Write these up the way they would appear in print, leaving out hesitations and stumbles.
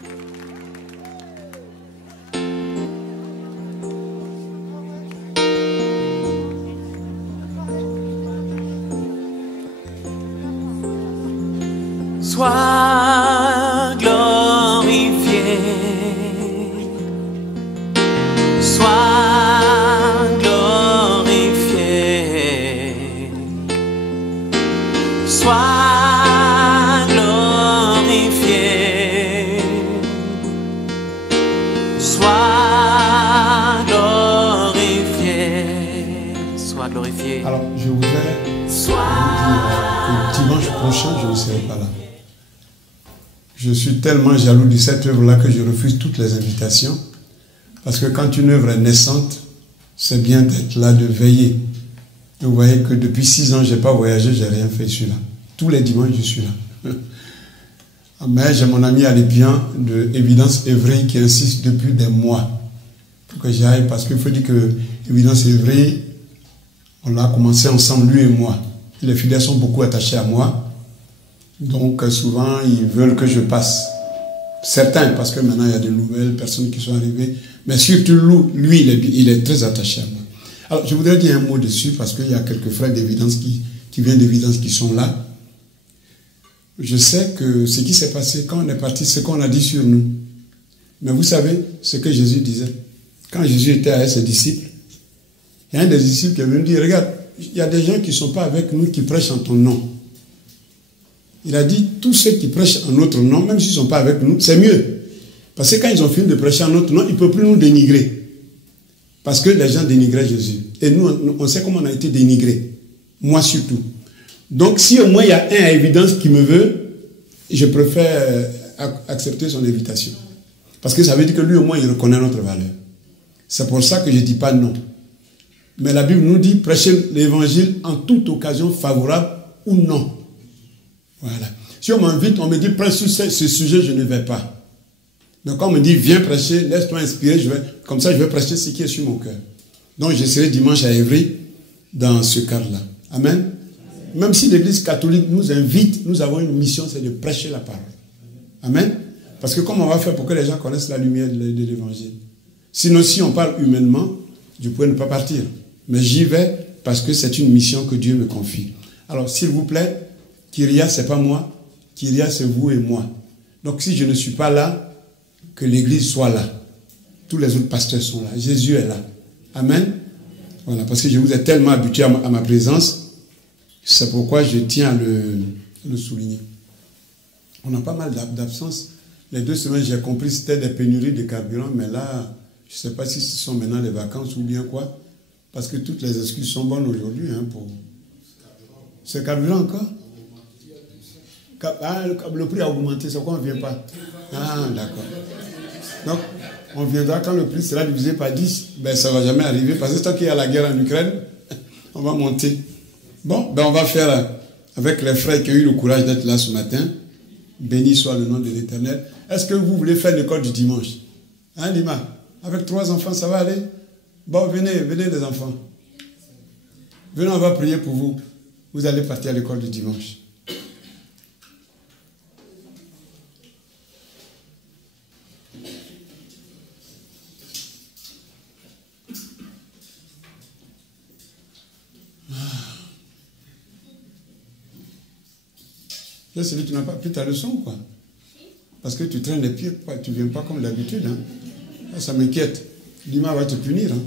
Sois glorifié, sois glorifié, sois glorifié, sois glorifié, sois glorifié. Alors, je voudrais vous dire que dimanche prochain, je ne serai pas là. Je suis tellement jaloux de cette œuvre-là que je refuse toutes les invitations. Parce que quand une œuvre est naissante, c'est bien d'être là, de veiller. Et vous voyez que depuis 6 ans, je n'ai pas voyagé, je n'ai rien fait, je suis là. Tous les dimanches, je suis là. Mais j'ai mon ami Alébien de Évidence Évry qui insiste depuis des mois pour que j'aille. Parce qu'il faut dire que Évidence Évry, on l'a commencé ensemble, lui et moi. Les fidèles sont beaucoup attachés à moi. Donc souvent, ils veulent que je passe. Certains, parce que maintenant, il y a de nouvelles personnes qui sont arrivées. Mais surtout, lui, il est très attaché à moi. Alors, je voudrais dire un mot dessus, parce qu'il y a quelques frères d'Évidence qui viennent d'Évidence qui sont là. Je sais que ce qui s'est passé quand on est parti, c'est ce qu'on a dit sur nous. Mais vous savez ce que Jésus disait. Quand Jésus était avec ses disciples, il y a un des disciples qui est venu dire, regarde, il y a des gens qui ne sont pas avec nous, qui prêchent en ton nom. Il a dit, tous ceux qui prêchent en notre nom, même s'ils ne sont pas avec nous, c'est mieux. Parce que quand ils ont fini de prêcher en notre nom, ils ne peuvent plus nous dénigrer. Parce que les gens dénigraient Jésus. Et nous, on sait comment on a été dénigrés. Moi surtout. Donc, si au moins il y a un à Évidence qui me veut, je préfère accepter son invitation. Parce que ça veut dire que lui, au moins, il reconnaît notre valeur. C'est pour ça que je ne dis pas non. Mais la Bible nous dit, prêcher l'évangile en toute occasion favorable ou non. Voilà. Si on m'invite, on me dit, prêche sur ce sujet, je ne vais pas. Donc quand on me dit, viens prêcher, laisse-toi inspirer, comme ça je vais prêcher ce qui est sur mon cœur. Donc je serai dimanche à Évry, dans ce cadre-là. Amen. Même si l'Église catholique nous invite, nous avons une mission, c'est de prêcher la parole. Amen. Parce que comment on va faire pour que les gens connaissent la lumière de l'Évangile? Sinon, si on parle humainement, je pourrais ne pas partir. Mais j'y vais parce que c'est une mission que Dieu me confie. Alors, s'il vous plaît, Kyria, ce n'est pas moi. Kyria, c'est vous et moi. Donc, si je ne suis pas là, que l'Église soit là. Tous les autres pasteurs sont là. Jésus est là. Amen. Voilà, parce que je vous ai tellement habitué à ma présence. C'est pourquoi je tiens à le souligner. On a pas mal d'absences. Les 2 semaines, j'ai compris que c'était des pénuries de carburant. Mais là, je ne sais pas si ce sont maintenant les vacances ou bien quoi. Parce que toutes les excuses sont bonnes aujourd'hui. Hein, c'est carburant encore? Ah, le prix a augmenté, c'est pourquoi on ne vient pas. Ah, d'accord. Donc, on viendra quand le prix sera divisé par 10. Ben, ça ne va jamais arriver, parce que tant qu'il y a la guerre en Ukraine, on va monter. Bon, ben, on va faire avec les frères qui ont eu le courage d'être là ce matin. Béni soit le nom de l'Éternel. Est-ce que vous voulez faire l'école du dimanche? Hein, Lima? Avec 3 enfants, ça va aller? Bon, venez les enfants. Venez, on va prier pour vous. Vous allez partir à l'école du dimanche. Là, c'est lui qui n'a pas pris ta leçon, quoi. Parce que tu traînes les pieds, tu ne viens pas comme d'habitude. Hein. Ça m'inquiète. Lima va te punir. Hein.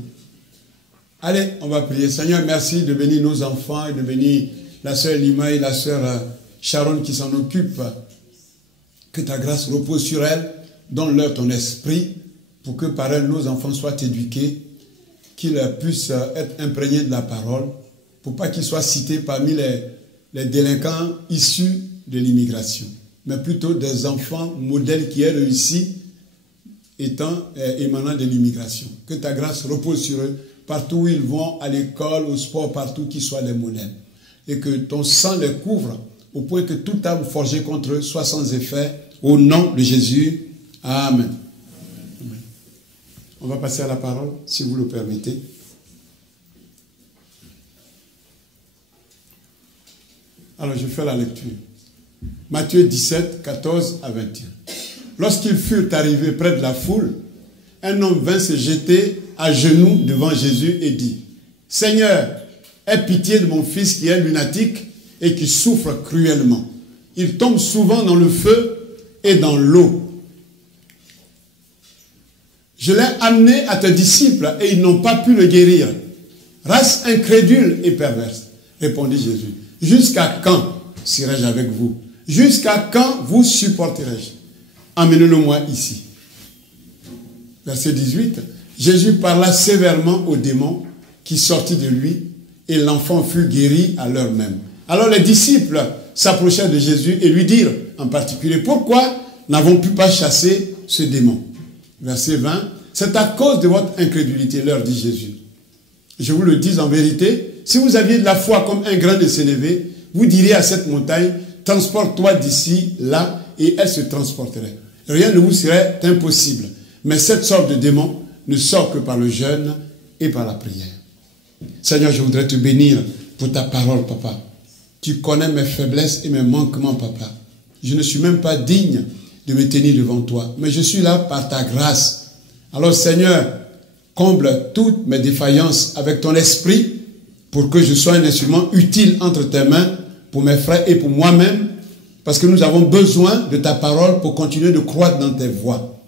Allez, on va prier. Seigneur, merci de bénir nos enfants et de bénir la sœur Lima et la sœur Sharon qui s'en occupent. Que ta grâce repose sur elles. Donne-leur ton esprit pour que par elles, nos enfants soient éduqués, qu'ils puissent être imprégnés de la parole, pour pas qu'ils soient cités parmi les délinquants issus de l'immigration, mais plutôt des enfants modèles qui aient réussi émanant de l'immigration. Que ta grâce repose sur eux, partout où ils vont, à l'école, au sport, partout qu'ils soient des modèles. Et que ton sang les couvre, au point que toute âme forgée contre eux soit sans effet, au nom de Jésus. Amen. Amen. On va passer à la parole, si vous le permettez. Alors, je fais la lecture. Matthieu 17, 14 à 21. lorsqu'ils furent arrivés près de la foule, un homme vint se jeter à genoux devant Jésus et dit, « Seigneur, aie pitié de mon fils qui est lunatique et qui souffre cruellement. Il tombe souvent dans le feu et dans l'eau. Je l'ai amené à tes disciples et ils n'ont pas pu le guérir. Race incrédule et perverse. » Répondit Jésus. « Jusqu'à quand serai-je avec vous? Jusqu'à quand vous supporterai-je? Amenez-le-moi ici. » Verset 18. Jésus parla sévèrement au démon qui sortit de lui et l'enfant fut guéri à l'heure même. Alors les disciples s'approchèrent de Jésus et lui dirent en particulier, pourquoi n'avons-nous pas chassé ce démon? Verset 20. C'est à cause de votre incrédulité, leur dit Jésus. Je vous le dis en vérité, si vous aviez de la foi comme un grain de sénévé, vous diriez à cette montagne, transporte-toi d'ici, là, et elle se transporterait. Rien ne vous serait impossible. Mais cette sorte de démon ne sort que par le jeûne et par la prière. Seigneur, je voudrais te bénir pour ta parole, papa. Tu connais mes faiblesses et mes manquements, papa. Je ne suis même pas digne de me tenir devant toi, mais je suis là par ta grâce. Alors, Seigneur, comble toutes mes défaillances avec ton esprit pour que je sois un instrument utile entre tes mains pour mes frères et pour moi-même, parce que nous avons besoin de ta parole pour continuer de croître dans tes voies.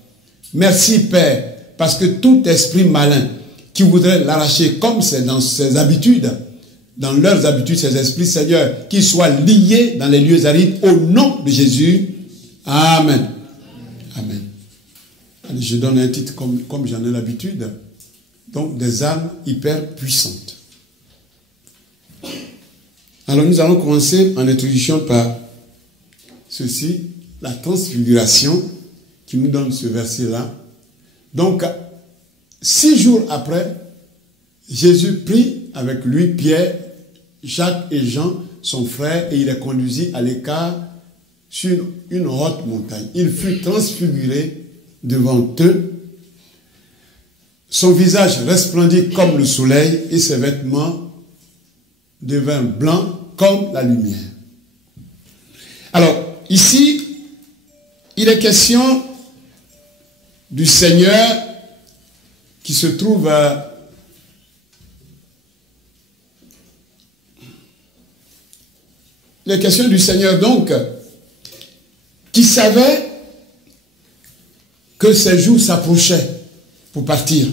Merci, Père, parce que tout esprit malin qui voudrait l'arracher comme c'est dans ses habitudes, dans leurs habitudes, ces esprits, Seigneur, qu'ils soient liés dans les lieux arides au nom de Jésus. Amen. Amen. Allez, je donne un titre comme j'en ai l'habitude. Donc, des armes hyper puissantes. Alors, nous allons commencer en introduction par ceci, la transfiguration qui nous donne ce verset-là. Donc, 6 jours après, Jésus prit avec lui Pierre, Jacques et Jean, son frère, et il les conduisit à l'écart sur une haute montagne. Il fut transfiguré devant eux. Son visage resplendit comme le soleil et ses vêtements devinrent blancs comme la lumière. Alors, ici, il est question du Seigneur qui se trouve les questions du Seigneur, donc, qui savait que ses jours s'approchaient pour partir,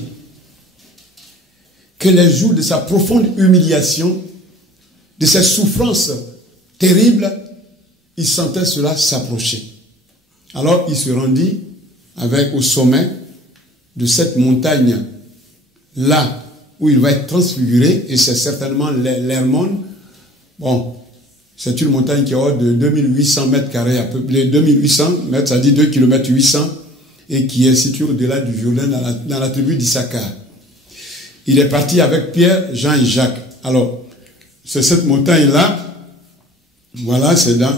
que les jours de sa profonde humiliation, de ses souffrances terribles, il sentait cela s'approcher. Alors, il se rendit au sommet de cette montagne, là où il va être transfiguré, et c'est certainement l'Hermon. Bon, c'est une montagne qui est haute de 2800 mètres carrés, à peu près 2800 mètres, ça dit 2 km 800, et qui est située au-delà du Jourdain, dans la tribu d'Issachar. Il est parti avec Pierre, Jean et Jacques. Alors, c'est cette montagne-là, voilà, c'est dans...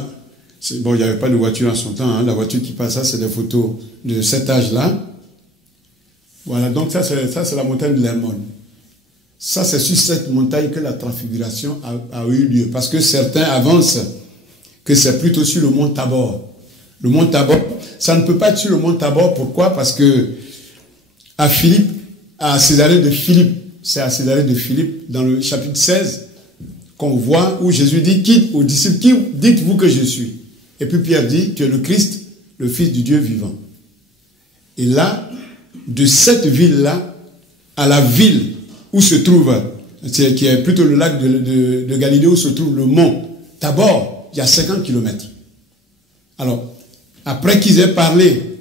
Bon, il n'y avait pas de voiture en son temps, hein, la voiture qui passe, ça c'est des photos de cet âge-là. Voilà, donc ça c'est la montagne de l'Hermon. Ça c'est sur cette montagne que la transfiguration a eu lieu. Parce que certains avancent que c'est plutôt sur le mont Tabor. Le mont Tabor, ça ne peut pas être sur le mont Tabor. Pourquoi? Parce que à Césarée de Philippe, c'est à Césarée de Philippe, dans le chapitre 16, qu'on voit où Jésus dit aux disciples, qui dites-vous que je suis? Et puis Pierre dit, tu es le Christ, le Fils du Dieu vivant. Et là, de cette ville-là à la ville où se trouve, qui est plutôt le lac de Galilée, où se trouve le mont Tabor, il y a 50 km. Alors, après qu'ils aient parlé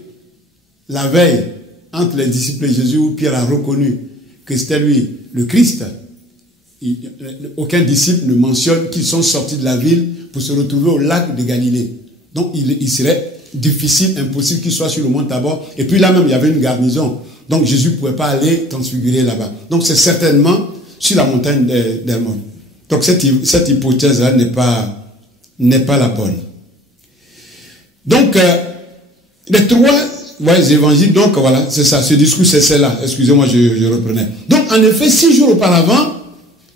la veille entre les disciples et Jésus, où Pierre a reconnu que c'était lui le Christ, aucun disciple ne mentionne qu'ils sont sortis de la ville pour se retrouver au lac de Galilée. Donc, il serait difficile, impossible qu'il soit sur le mont Tabor. Et puis là même, il y avait une garnison. Donc, Jésus ne pouvait pas aller transfigurer là-bas. Donc, c'est certainement sur la montagne d'Hermon. Donc, cette hypothèse-là n'est pas la bonne. Donc, les trois évangiles, donc voilà, c'est ça, ce discours, c'est celle-là. Excusez-moi, je reprenais. Donc, en effet, 6 jours auparavant,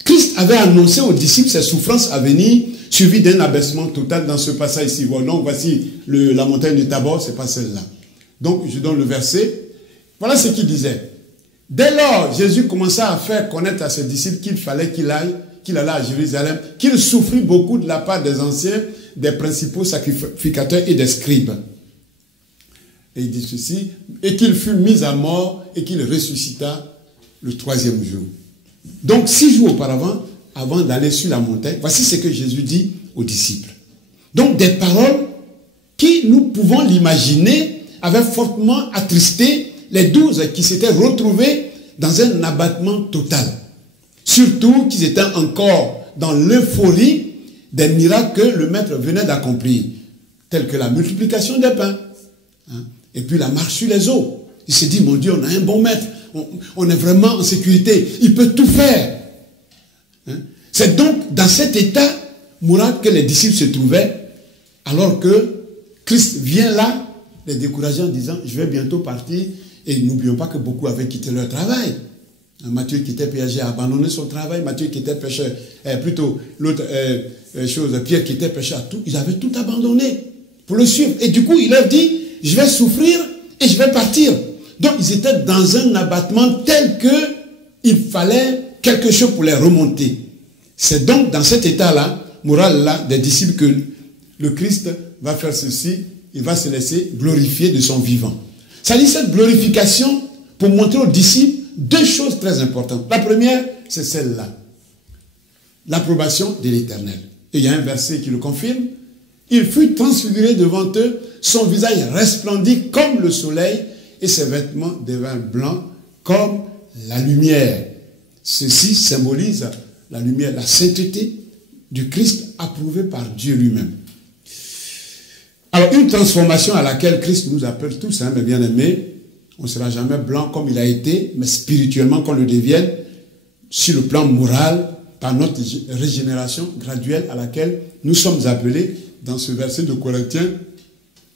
Christ avait annoncé aux disciples ses souffrances à venir, suivies d'un abaissement total dans ce passage ici. Bon, donc, voici la montagne de Tabor, c'est pas celle-là. Donc, je donne le verset. Voilà ce qu'il disait. Dès lors, Jésus commença à faire connaître à ses disciples qu'il fallait qu'il allait à Jérusalem, qu'il souffrit beaucoup de la part des anciens, des principaux sacrificateurs et des scribes. Et il dit ceci, et qu'il fut mis à mort et qu'il ressuscita le 3e jour. Donc 6 jours auparavant, avant d'aller sur la montagne, voici ce que Jésus dit aux disciples. Donc des paroles qui, nous pouvons l'imaginer, avaient fortement attristé les 12 qui s'étaient retrouvés dans un abattement total. Surtout qu'ils étaient encore dans l'euphorie des miracles que le maître venait d'accomplir, tels que la multiplication des pains, et puis la marche sur les eaux. Il s'est dit, mon Dieu, on a un bon maître, on est vraiment en sécurité, il peut tout faire. C'est donc dans cet état moral que les disciples se trouvaient, alors que Christ vient là, les décourager en disant, je vais bientôt partir, et n'oublions pas que beaucoup avaient quitté leur travail. Matthieu qui était péager a abandonné son travail, Matthieu qui était pêcheur, plutôt l'autre chose, Pierre qui était pêcheur, tout, ils avaient tout abandonné pour le suivre. Et du coup, il leur dit, je vais souffrir et je vais partir. Donc, ils étaient dans un abattement tel que il fallait quelque chose pour les remonter. C'est donc dans cet état-là, moral-là, des disciples que le Christ va faire ceci, il va se laisser glorifier de son vivant. Ça dit cette glorification pour montrer aux disciples 2 choses très importantes. La première, c'est celle-là. L'approbation de l'Éternel. Et il y a un verset qui le confirme. Il fut transfiguré devant eux, son visage resplendit comme le soleil et ses vêtements devinrent blancs comme la lumière. Ceci symbolise la lumière, la sainteté du Christ approuvé par Dieu lui-même. Alors, une transformation à laquelle Christ nous appelle tous, mes bien-aimés, on ne sera jamais blanc comme il a été, mais spirituellement qu'on le devienne, sur le plan moral, par notre régénération graduelle à laquelle nous sommes appelés dans ce verset de Corinthiens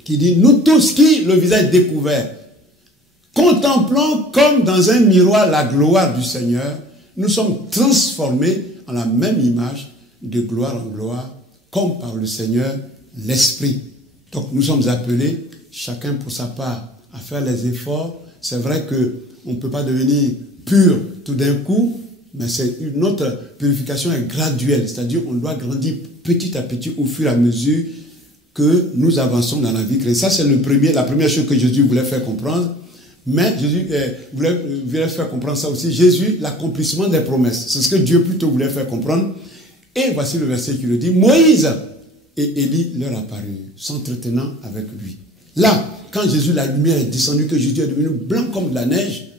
qui dit, nous tous qui, le visage découvert, contemplons comme dans un miroir la gloire du Seigneur, nous sommes transformés en la même image de gloire en gloire, comme par le Seigneur l'Esprit. Donc nous sommes appelés, chacun pour sa part, à faire les efforts. C'est vrai qu'on ne peut pas devenir pur tout d'un coup, mais c'est une autre purification est graduelle, c'est-à-dire on doit grandir petit à petit au fur et à mesure que nous avançons dans la vie chrétienne. Ça, c'est la première chose que Jésus voulait faire comprendre. Mais Jésus voulait faire comprendre ça aussi. Jésus, l'accomplissement des promesses. C'est ce que Dieu plutôt voulait faire comprendre. Et voici le verset qui le dit. Moïse et Élie leur apparurent, s'entretenant avec lui. Là, quand Jésus, la lumière est descendue, que Jésus est devenu blanc comme de la neige,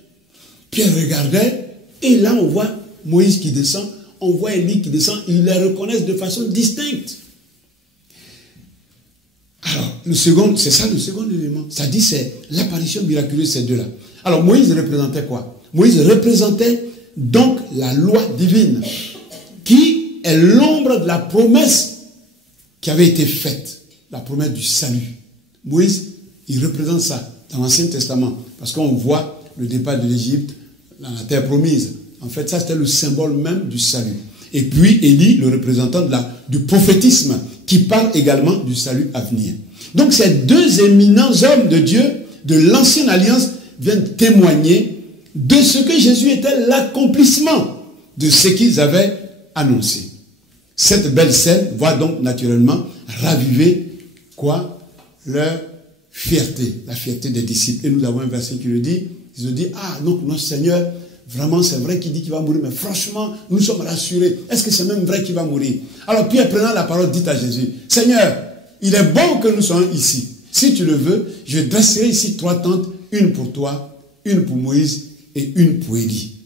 Pierre regardait, et là on voit Moïse qui descend, on voit Élie qui descend, ils les reconnaissent de façon distincte. Alors, c'est ça le second élément. Ça dit, c'est l'apparition miraculeuse de ces deux-là. Alors, Moïse représentait quoi? Moïse représentait donc la loi divine, qui est l'ombre de la promesse qui avait été faite, la promesse du salut. Moïse, il représente ça dans l'Ancien Testament, parce qu'on voit le départ de l'Égypte, dans la terre promise. En fait, ça, c'était le symbole même du salut. Et puis, Élie, le représentant du prophétisme, qui parle également du salut à venir. Donc, ces 2 éminents hommes de Dieu, de l'Ancienne Alliance, viennent témoigner de ce que Jésus était l'accomplissement de ce qu'ils avaient annoncé. Cette belle scène va donc naturellement raviver quoi? Leur fierté, la fierté des disciples. Et nous avons un verset qui le dit. Ils se disent, ah, donc notre Seigneur, vraiment c'est vrai qu'il dit qu'il va mourir, mais franchement, nous sommes rassurés. Est-ce que c'est même vrai qu'il va mourir? Alors Pierre, prenant la parole, dit à Jésus, Seigneur, il est bon que nous soyons ici. Si tu le veux, je dresserai ici 3 tentes, une pour toi, une pour Moïse et une pour Élie.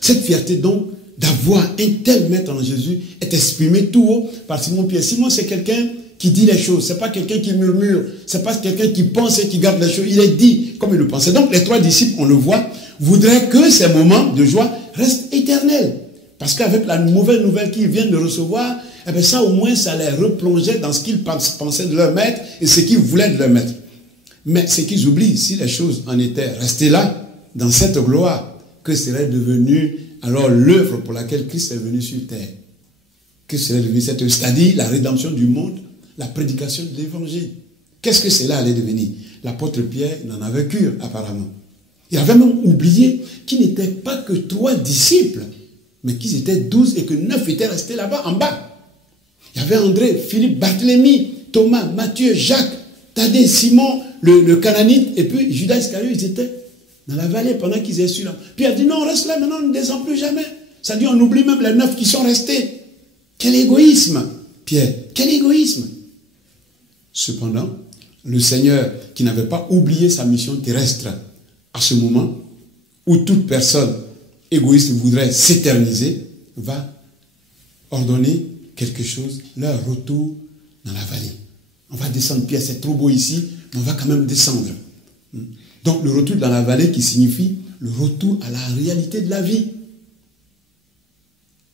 Cette fierté donc d'avoir un tel maître en Jésus est exprimée tout haut par Simon-Pierre. Simon, c'est quelqu'un qui dit les choses, c'est pas quelqu'un qui murmure, c'est pas quelqu'un qui pense et qui garde les choses, il est dit comme il le pensait. Donc les 3 disciples, on le voit, voudraient que ces moments de joie restent éternels. Parce qu'avec la mauvaise nouvelle qu'ils viennent de recevoir, eh bien ça au moins ça les replongeait dans ce qu'ils pensaient de leur maître et ce qu'ils voulaient de leur maître. Mais ce qu'ils oublient, si les choses en étaient restées là, dans cette gloire, que serait devenue alors l'œuvre pour laquelle Christ est venu sur terre? Que serait devenue c'est-à-dire la rédemption du monde, la prédication de l'évangile? Qu'est-ce que cela allait devenir? l'apôtre Pierre n'en avait qu'une, apparemment. Il avait même oublié qu'ils n'étaient pas que 3 disciples, mais qu'ils étaient 12 et que 9 étaient restés là-bas, en bas. Il y avait André, Philippe, Barthélemy, Thomas, Matthieu, Jacques, Thaddée, Simon, le Cananite, et puis Judas Iscariot, ils étaient dans la vallée pendant qu'ils étaient sur là. Pierre dit, non, on reste là, maintenant on ne descend plus jamais. Ça dit, on oublie même les 9 qui sont restés. Quel égoïsme, Pierre, quel égoïsme. Cependant, le Seigneur, qui n'avait pas oublié sa mission terrestre à ce moment, où toute personne égoïste voudrait s'éterniser, va ordonner quelque chose, leur retour dans la vallée. On va descendre, Pierre, c'est trop beau ici, mais on va quand même descendre. Donc le retour dans la vallée qui signifie le retour à la réalité de la vie.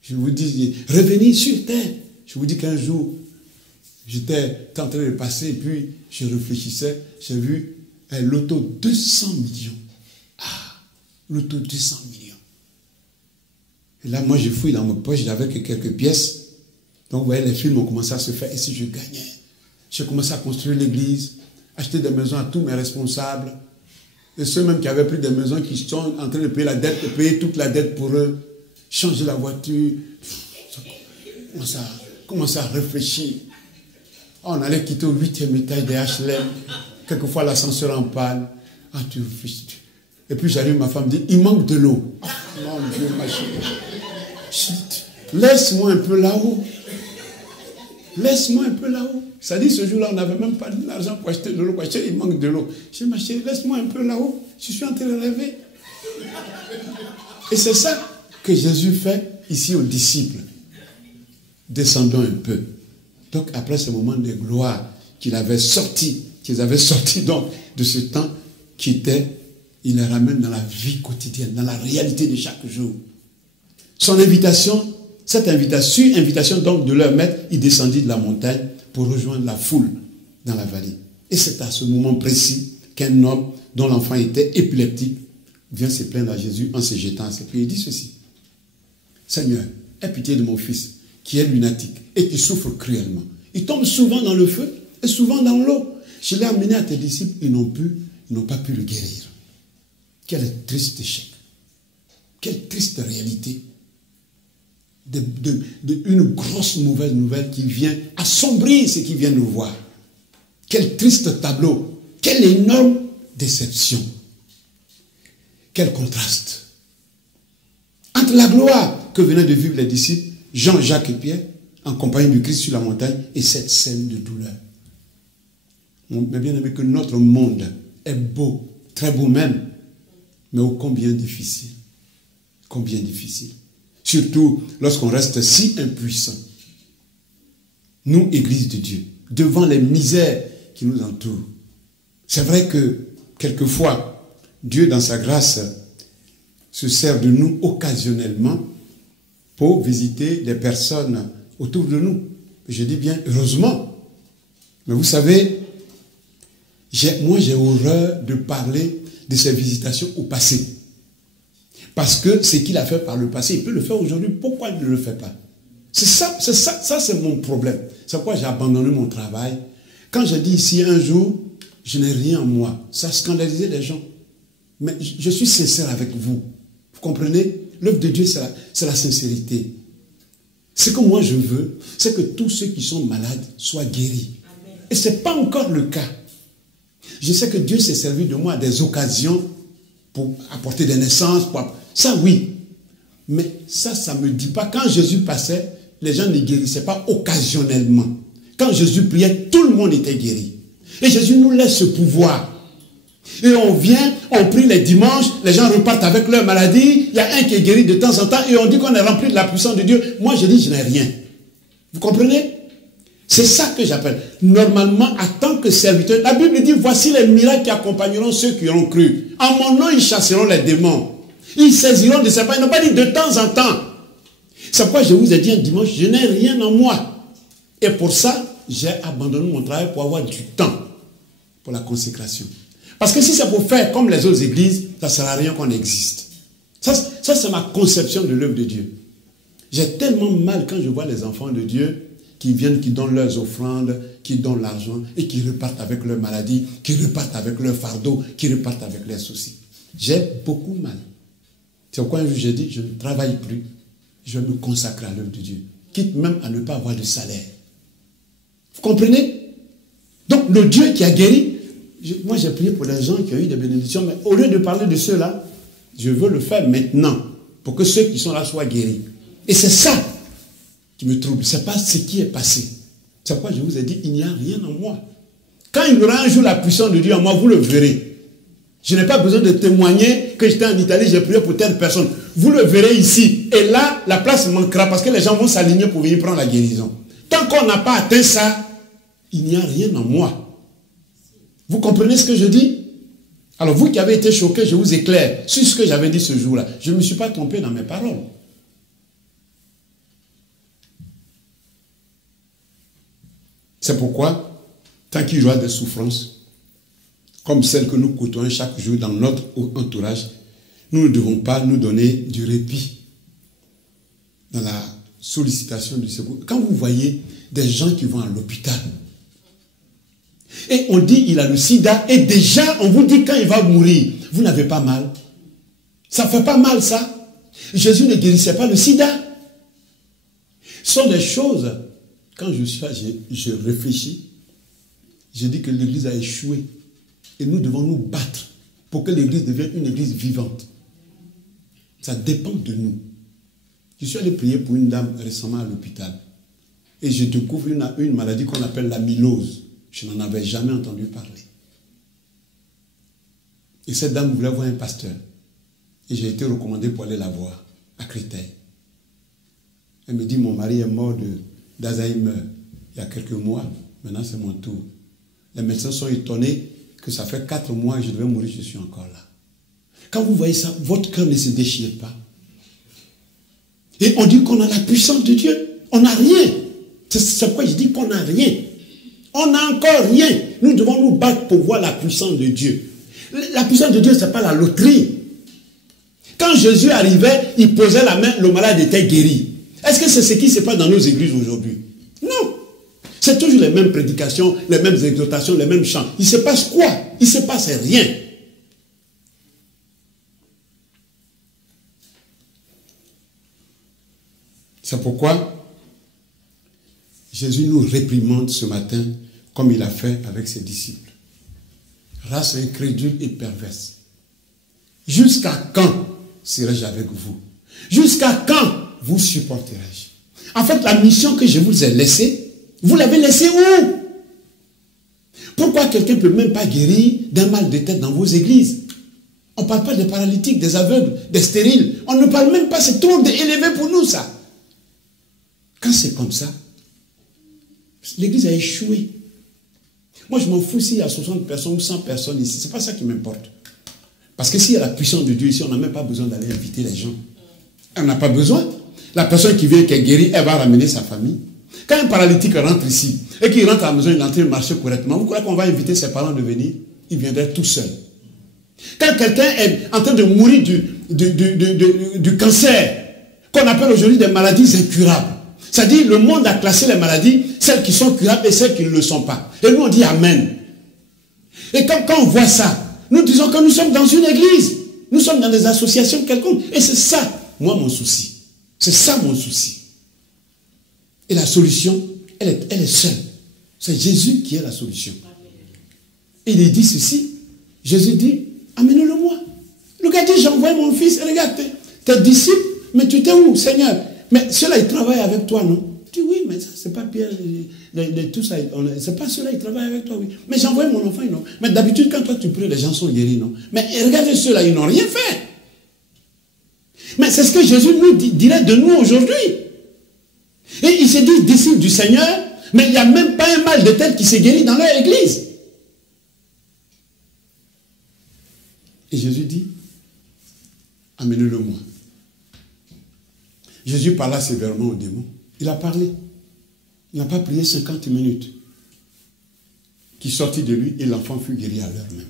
Je vous dis, revenir sur terre. Je vous dis qu'un jour, j'étais en train de passer et puis je réfléchissais, j'ai vu l'auto 200 millions. Ah, l'auto 200 millions. Et là, moi, je fouille dans ma poche, j'avais que quelques pièces. Donc, vous voyez, les films ont commencé à se faire. Et si je gagnais, j'ai commencé à construire l'église, acheter des maisons à tous mes responsables. Et ceux même qui avaient pris des maisons, qui sont en train de payer la dette, de payer toute la dette pour eux, changer la voiture. Commence à réfléchir. On allait quitter au 8e étage des HLM. Quelquefois, l'ascenseur en panne. Ah, tu réfléchis. Et puis, j'arrive, ma femme dit, il manque de l'eau. Oh, mon Dieu, ma chérie. Laisse-moi un peu là-haut. Laisse-moi un peu là-haut. Ça dit, ce jour-là, on n'avait même pas de l'argent pour acheter de l'eau. Il manque de l'eau. Je dis, ma chérie, laisse-moi un peu là-haut. Je suis en train de rêver. Et c'est ça que Jésus fait ici aux disciples. Descendons un peu. Donc, après ce moment de gloire qu'ils avaient sorti donc de ce temps qui était, il les ramène dans la vie quotidienne, dans la réalité de chaque jour. Son invitation, cette invitation donc de leur maître, il descendit de la montagne pour rejoindre la foule dans la vallée. Et c'est à ce moment précis qu'un homme dont l'enfant était épileptique vient se plaindre à Jésus en se jetant à ses pieds. Il dit ceci: Seigneur, aie pitié de mon fils qui est lunatique et qui souffre cruellement. Il tombe souvent dans le feu et souvent dans l'eau. Je l'ai amené à tes disciples, ils n'ont pas pu le guérir. Quel triste échec. Quelle triste réalité. Une grosse mauvaise nouvelle qui vient assombrir ce qui vient nous voir. Quel triste tableau. Quelle énorme déception. Quel contraste. Entre la gloire que venaient de vivre les disciples, Jean, Jacques et Pierre, en compagnie du Christ sur la montagne, et cette scène de douleur. Mais bien aimé, que notre monde est beau, très beau même, mais ô combien difficile. Combien difficile. Surtout lorsqu'on reste si impuissant. Nous, Église de Dieu, devant les misères qui nous entourent. C'est vrai que, quelquefois, Dieu, dans sa grâce, se sert de nous occasionnellement pour visiter des personnes autour de nous. Je dis bien, heureusement. Mais vous savez, moi j'ai horreur de parler de ces visitations au passé. Parce que ce qu'il a fait par le passé, il peut le faire aujourd'hui. Pourquoi il ne le fait pas? C'est ça c'est mon problème. C'est pourquoi j'ai abandonné mon travail. Quand j'ai dit ici un jour, je n'ai rien en moi, ça scandalisait les gens. Mais je suis sincère avec vous. Vous comprenez? L'œuvre de Dieu, c'est la sincérité. Ce que moi je veux, c'est que tous ceux qui sont malades soient guéris. Et ce n'est pas encore le cas. Je sais que Dieu s'est servi de moi à des occasions pour apporter des naissances. Ça, oui. Mais ça ne me dit pas. Quand Jésus passait, les gens ne guérissaient pas occasionnellement. Quand Jésus priait, tout le monde était guéri. Et Jésus nous laisse ce pouvoir. Et on vient, on prie les dimanches, les gens repartent avec leur maladie, il y a un qui est guéri de temps en temps, et on dit qu'on est rempli de la puissance de Dieu. Moi, je dis, je n'ai rien. Vous comprenez? C'est ça que j'appelle. Normalement, en tant que serviteur, la Bible dit, voici les miracles qui accompagneront ceux qui auront cru. En mon nom, ils chasseront les démons. Ils saisiront de ses pas. Ils n'ont pas dit de temps en temps. C'est pourquoi je vous ai dit un dimanche, je n'ai rien en moi. Et pour ça, j'ai abandonné mon travail pour avoir du temps pour la consécration. Parce que si c'est pour faire comme les autres églises, ça ne sert à rien qu'on existe. Ça c'est ma conception de l'œuvre de Dieu. J'ai tellement mal quand je vois les enfants de Dieu qui viennent, qui donnent leurs offrandes, qui donnent l'argent et qui repartent avec leur maladie, qui repartent avec leur fardeau, qui repartent avec leurs soucis. J'ai beaucoup mal. C'est pourquoi un jour j'ai dit, je ne travaille plus, je vais me consacrer à l'œuvre de Dieu, quitte même à ne pas avoir de salaire. Vous comprenez? Donc le Dieu qui a guéri, moi j'ai prié pour les gens qui ont eu des bénédictions, mais au lieu de parler de ceux-là, je veux le faire maintenant, pour que ceux qui sont là soient guéris. Et c'est ça qui me trouble, ce n'est pas ce qui est passé. C'est pourquoi je vous ai dit, il n'y a rien en moi. Quand il y aura un jour la puissance de Dieu en moi, vous le verrez. Je n'ai pas besoin de témoigner que j'étais en Italie, j'ai prié pour telle personne. Vous le verrez ici. Et là, la place manquera parce que les gens vont s'aligner pour venir prendre la guérison. Tant qu'on n'a pas atteint ça, il n'y a rien en moi. Vous comprenez ce que je dis? Alors vous qui avez été choqués, je vous éclaire sur ce que j'avais dit ce jour-là. Je ne me suis pas trompé dans mes paroles. C'est pourquoi, tant qu'il y aura des souffrances, comme celles que nous côtoyons chaque jour dans notre entourage, nous ne devons pas nous donner du répit dans la sollicitation du secours. Quand vous voyez des gens qui vont à l'hôpital, et on dit il a le sida, et déjà on vous dit quand il va mourir, vous n'avez pas mal. Ça ne fait pas mal ça. Jésus ne guérissait pas le sida. Ce sont des choses, quand je réfléchis, je dis que l'Église a échoué. Et nous devons nous battre pour que l'Église devienne une Église vivante. Ça dépend de nous. Je suis allé prier pour une dame récemment à l'hôpital. Et je découvre une maladie qu'on appelle l'amylose. Je n'en avais jamais entendu parler. Et cette dame voulait voir un pasteur. Et j'ai été recommandé pour aller la voir à Créteil. Elle me dit, mon mari est mort d'Alzheimer il y a quelques mois. Maintenant, c'est mon tour. Les médecins sont étonnés que ça fait 4 mois que je devais mourir, je suis encore là. Quand vous voyez ça, votre cœur ne se déchire pas. Et on dit qu'on a la puissance de Dieu. On n'a rien. C'est pourquoi je dis qu'on n'a rien. On n'a encore rien. Nous devons nous battre pour voir la puissance de Dieu. La puissance de Dieu, ce n'est pas la loterie. Quand Jésus arrivait, il posait la main, le malade était guéri. Est-ce que c'est ce qui se passe dans nos églises aujourd'hui? Non. C'est toujours les mêmes prédications, les mêmes exhortations, les mêmes chants. Il se passe quoi? Il se passe rien. C'est pourquoi Jésus nous réprimande ce matin comme il a fait avec ses disciples. Race incrédule et perverse. Jusqu'à quand serai-je avec vous? Jusqu'à quand vous supporterai-je? En fait, la mission que je vous ai laissée, vous l'avez laissée où? Pourquoi quelqu'un ne peut même pas guérir d'un mal de tête dans vos églises? On ne parle pas des paralytiques, des aveugles, des stériles. On ne parle même pas, c'est trop élevé pour nous ça. Quand c'est comme ça, l'église a échoué. Moi je m'en fous s'il y a 60 personnes ou 100 personnes ici, c'est pas ça qui m'importe. Parce que s'il y a la puissance de Dieu ici, on n'a même pas besoin d'aller inviter les gens. On n'a pas besoin. La personne qui vient, qui est guérie, elle va ramener sa famille. Quand un paralytique rentre ici, et qu'il rentre à la maison, il est en train de marcher correctement, vous croyez qu'on va inviter ses parents de venir? Il viendrait tout seul. Quand quelqu'un est en train de mourir du cancer, qu'on appelle aujourd'hui des maladies incurables, c'est-à-dire le monde a classé les maladies, celles qui sont curables et celles qui ne le sont pas. Et nous on dit Amen. Et quand on voit ça, nous disons que nous sommes dans une église, nous sommes dans des associations quelconques. Et c'est ça, moi, mon souci. C'est ça mon souci. Et la solution, elle est seule. C'est Jésus qui est la solution. Et il dit ceci, Jésus dit, amenez-le-moi. Le gars dit, j'envoie mon fils, et regarde, tes disciples, mais tu t'es où, Seigneur? Mais ceux-là, ils travaillent avec toi, non? Tu dis, oui, mais ça, c'est pas Pierre, tout ça, c'est pas ceux-là, ils travaillent avec toi, oui. Mais j'envoie mon enfant, non? Mais d'habitude, quand toi tu pries, les gens sont guéris, non? Mais regardez ceux-là, ils n'ont rien fait. Mais c'est ce que Jésus nous dirait de nous aujourd'hui. Et ils se disent disciples du Seigneur, mais il n'y a même pas un mal de tête qui s'est guéri dans leur église. Et Jésus dit, amenez-le-moi. Jésus parla sévèrement aux démons. Il a parlé. Il n'a pas prié 50 minutes. Qui sortit de lui et l'enfant fut guéri à l'heure même.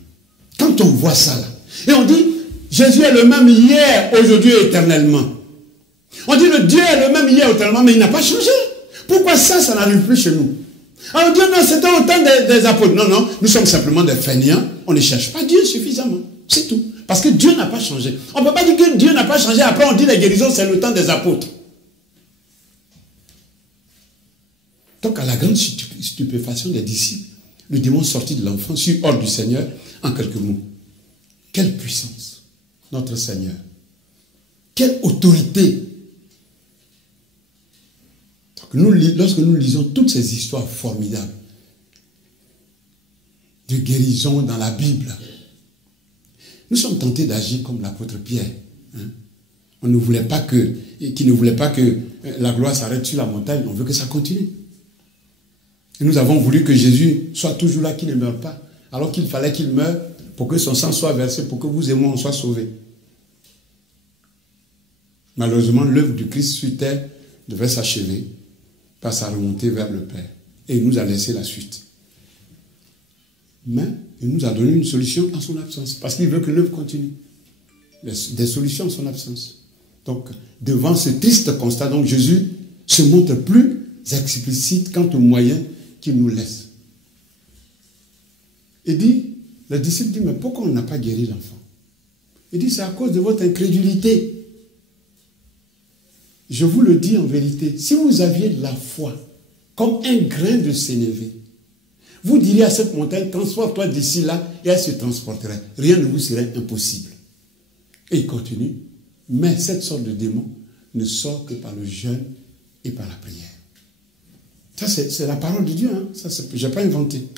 Quand on voit ça là, et on dit, Jésus est le même hier, aujourd'hui et éternellement. On dit, le Dieu est le même hier, éternellement, mais il n'a pas changé. Pourquoi ça n'arrive plus chez nous? Alors Dieu, non, c'était au temps des apôtres. Non, non, nous sommes simplement des fainéants. On ne cherche pas Dieu suffisamment. C'est tout. Parce que Dieu n'a pas changé. On ne peut pas dire que Dieu n'a pas changé. Après, on dit les guérisons, c'est le temps des apôtres. Donc, à la grande stupéfaction des disciples, le démon sortit de l'enfant, sur ordre du Seigneur, en quelques mots. Quelle puissance, notre Seigneur. Quelle autorité. Donc, lorsque nous lisons toutes ces histoires formidables de guérison dans la Bible, nous sommes tentés d'agir comme l'apôtre Pierre. On ne voulait pas qui ne voulait pas que la gloire s'arrête sur la montagne, on veut que ça continue. Et nous avons voulu que Jésus soit toujours là, qu'il ne meure pas, alors qu'il fallait qu'il meure pour que son sang soit versé, pour que vous et moi on soit sauvés. Malheureusement, l'œuvre du Christ sur terre devait s'achever par sa remontée vers le Père. Et il nous a laissé la suite. Mais il nous a donné une solution en son absence, parce qu'il veut que l'œuvre continue. Des solutions en son absence. Donc, devant ce triste constat, donc Jésus se montre plus explicite quant aux moyens qu'il nous laisse. Il dit, le disciple dit, mais pourquoi on n'a pas guéri l'enfant? Il dit, c'est à cause de votre incrédulité. Je vous le dis en vérité, si vous aviez de la foi, comme un grain de sénévé, vous diriez à cette montagne, transporte-toi d'ici là, et elle se transporterait. Rien ne vous serait impossible. Et il continue, mais cette sorte de démon ne sort que par le jeûne et par la prière. Ça, c'est la parole de Dieu, hein? Ça, je n'ai pas inventé.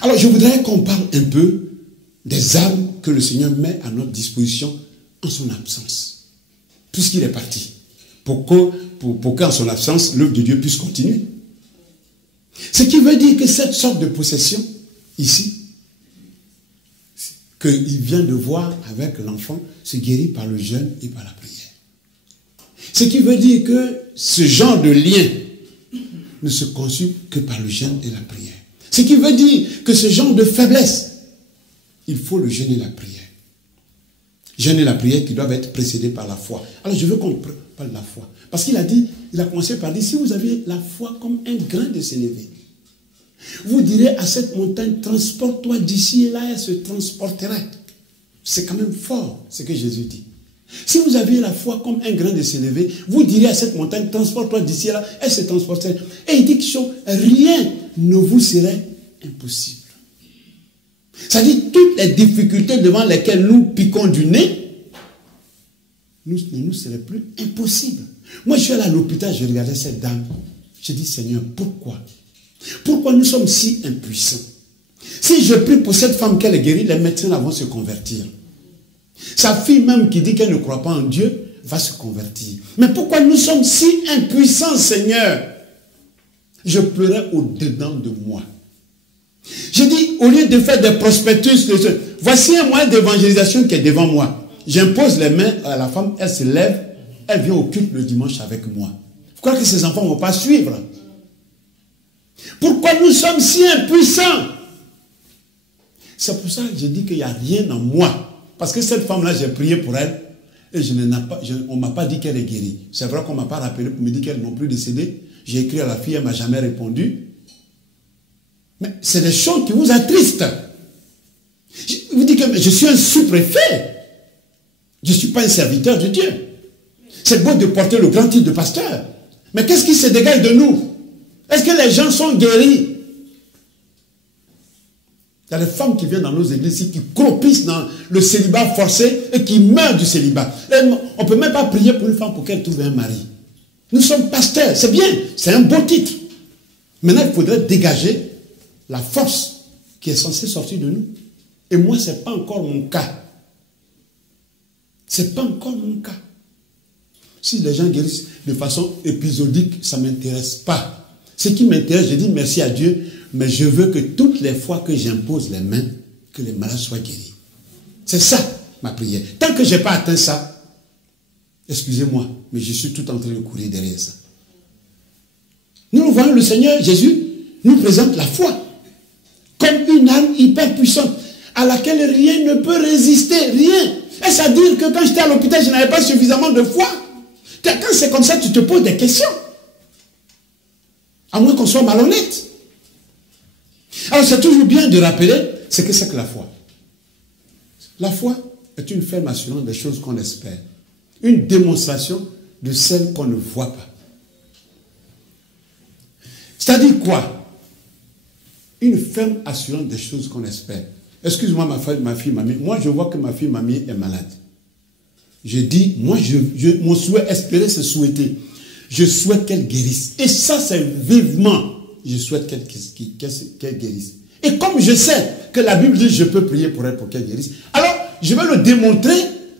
Alors, je voudrais qu'on parle un peu des armes que le Seigneur met à notre disposition en son absence, puisqu'il est parti, pour qu'en son absence, l'œuvre de Dieu puisse continuer. Ce qui veut dire que cette sorte de possession, ici, qu'il vient de voir avec l'enfant, se guérit par le jeûne et par la prière. Ce qui veut dire que ce genre de lien ne se conçut que par le jeûne et la prière. Ce qui veut dire que ce genre de faiblesse, il faut le jeûne et la prière. Jeûne et la prière qui doivent être précédés par la foi. Alors je veux qu'on parle de la foi. Parce qu'il a dit, il a commencé par dire, si vous avez la foi comme un grain de sénévé, vous direz à cette montagne, transporte-toi d'ici et là, elle se transporterait. C'est quand même fort ce que Jésus dit. Si vous aviez la foi comme un grain de sénévé, vous direz à cette montagne, transporte-toi d'ici et là, elle se transporterait. Et il dit que rien ne vous serait impossible. Ça dit toutes les difficultés devant lesquelles nous piquons du nez, ne nous seraient plus impossibles. Moi, je suis allé à l'hôpital, je regardais cette dame. Je dis, Seigneur, pourquoi? Pourquoi nous sommes si impuissants? Si je prie pour cette femme qu'elle est guérie, les médecins vont se convertir. Sa fille même qui dit qu'elle ne croit pas en Dieu va se convertir. Mais pourquoi nous sommes si impuissants, Seigneur? Je pleurais au-dedans de moi. J'ai dit, au lieu de faire des prospectus, voici un moyen d'évangélisation qui est devant moi. J'impose les mains à la femme, elle se lève, elle vient au culte le dimanche avec moi. Vous croyez que ces enfants ne vont pas suivre? Pourquoi nous sommes si impuissants? C'est pour ça que j'ai dit qu'il n'y a rien en moi. Parce que cette femme-là, j'ai prié pour elle et on ne m'a pas dit qu'elle est guérie. C'est vrai qu'on ne m'a pas rappelé pour me dire qu'elle n'est plus décédée. J'ai écrit à la fille, elle ne m'a jamais répondu. Mais c'est des choses qui vous attristent. Je vous dis que je suis un sous-préfet. Je ne suis pas un serviteur de Dieu. C'est beau de porter le grand titre de pasteur. Mais qu'est-ce qui se dégage de nous? Est-ce que les gens sont guéris? Il y a des femmes qui viennent dans nos églises ici, qui croupissent dans le célibat forcé et qui meurent du célibat. On ne peut même pas prier pour une femme pour qu'elle trouve un mari. Nous sommes pasteurs, c'est bien, c'est un beau titre. Maintenant, il faudrait dégager la force qui est censée sortir de nous. Et moi, ce n'est pas encore mon cas. Ce n'est pas encore mon cas. Si les gens guérissent de façon épisodique, ça ne m'intéresse pas. Ce qui m'intéresse, je dis merci à Dieu, mais je veux que toutes les fois que j'impose les mains, que les malades soient guéris. C'est ça ma prière. Tant que je n'ai pas atteint ça, excusez-moi, mais je suis tout en train de courir derrière ça. Nous voyons le Seigneur Jésus nous présente la foi comme une arme hyper puissante à laquelle rien ne peut résister, rien. Est-ce à dire que quand j'étais à l'hôpital, je n'avais pas suffisamment de foi? Quand c'est comme ça, tu te poses des questions. À moins qu'on soit malhonnête. Alors c'est toujours bien de rappeler ce que c'est que la foi. La foi est une ferme assurance des choses qu'on espère. Une démonstration de celles qu'on ne voit pas. C'est-à-dire quoi? Une ferme assurance des choses qu'on espère. Excuse-moi ma fille mamie, moi je vois que ma fille mamie est malade. Je dis, moi mon souhait, espérer c'est souhaiter. Je souhaite qu'elle guérisse. Et ça c'est vivement, je souhaite qu'elle guérisse. Et comme je sais que la Bible dit je peux prier pour elle pour qu'elle guérisse, alors je vais le démontrer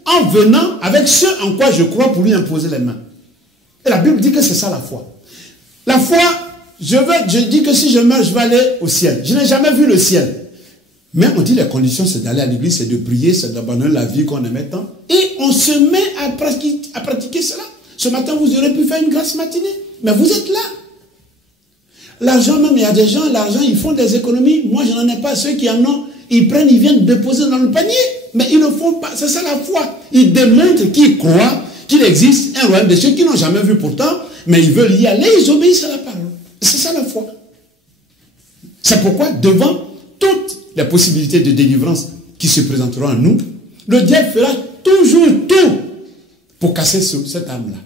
en venant avec ce en quoi je crois pour lui imposer les mains. Et la Bible dit que c'est ça la foi. La foi, je dis que si je meurs, je vais aller au ciel. Je n'ai jamais vu le ciel. Mais on dit les conditions, c'est d'aller à l'église, c'est de prier, c'est d'abandonner la vie qu'on aimait tant. Et on se met à pratiquer cela. Ce matin, vous aurez pu faire une grasse matinée. Mais vous êtes là. L'argent, même, il y a des gens, l'argent, ils font des économies. Moi, je n'en ai pas. Ceux qui en ont, ils prennent, ils viennent déposer dans le panier. Mais ils ne font pas. C'est ça la foi. Ils démontrent qu'ils croient qu'il existe un royaume des cieux qu'ils n'ont jamais vu pourtant, mais ils veulent y aller, ils obéissent à la parole. C'est ça la foi. C'est pourquoi, devant toutes les possibilités de délivrance qui se présenteront à nous, le diable fera toujours tout pour casser cette âme-là.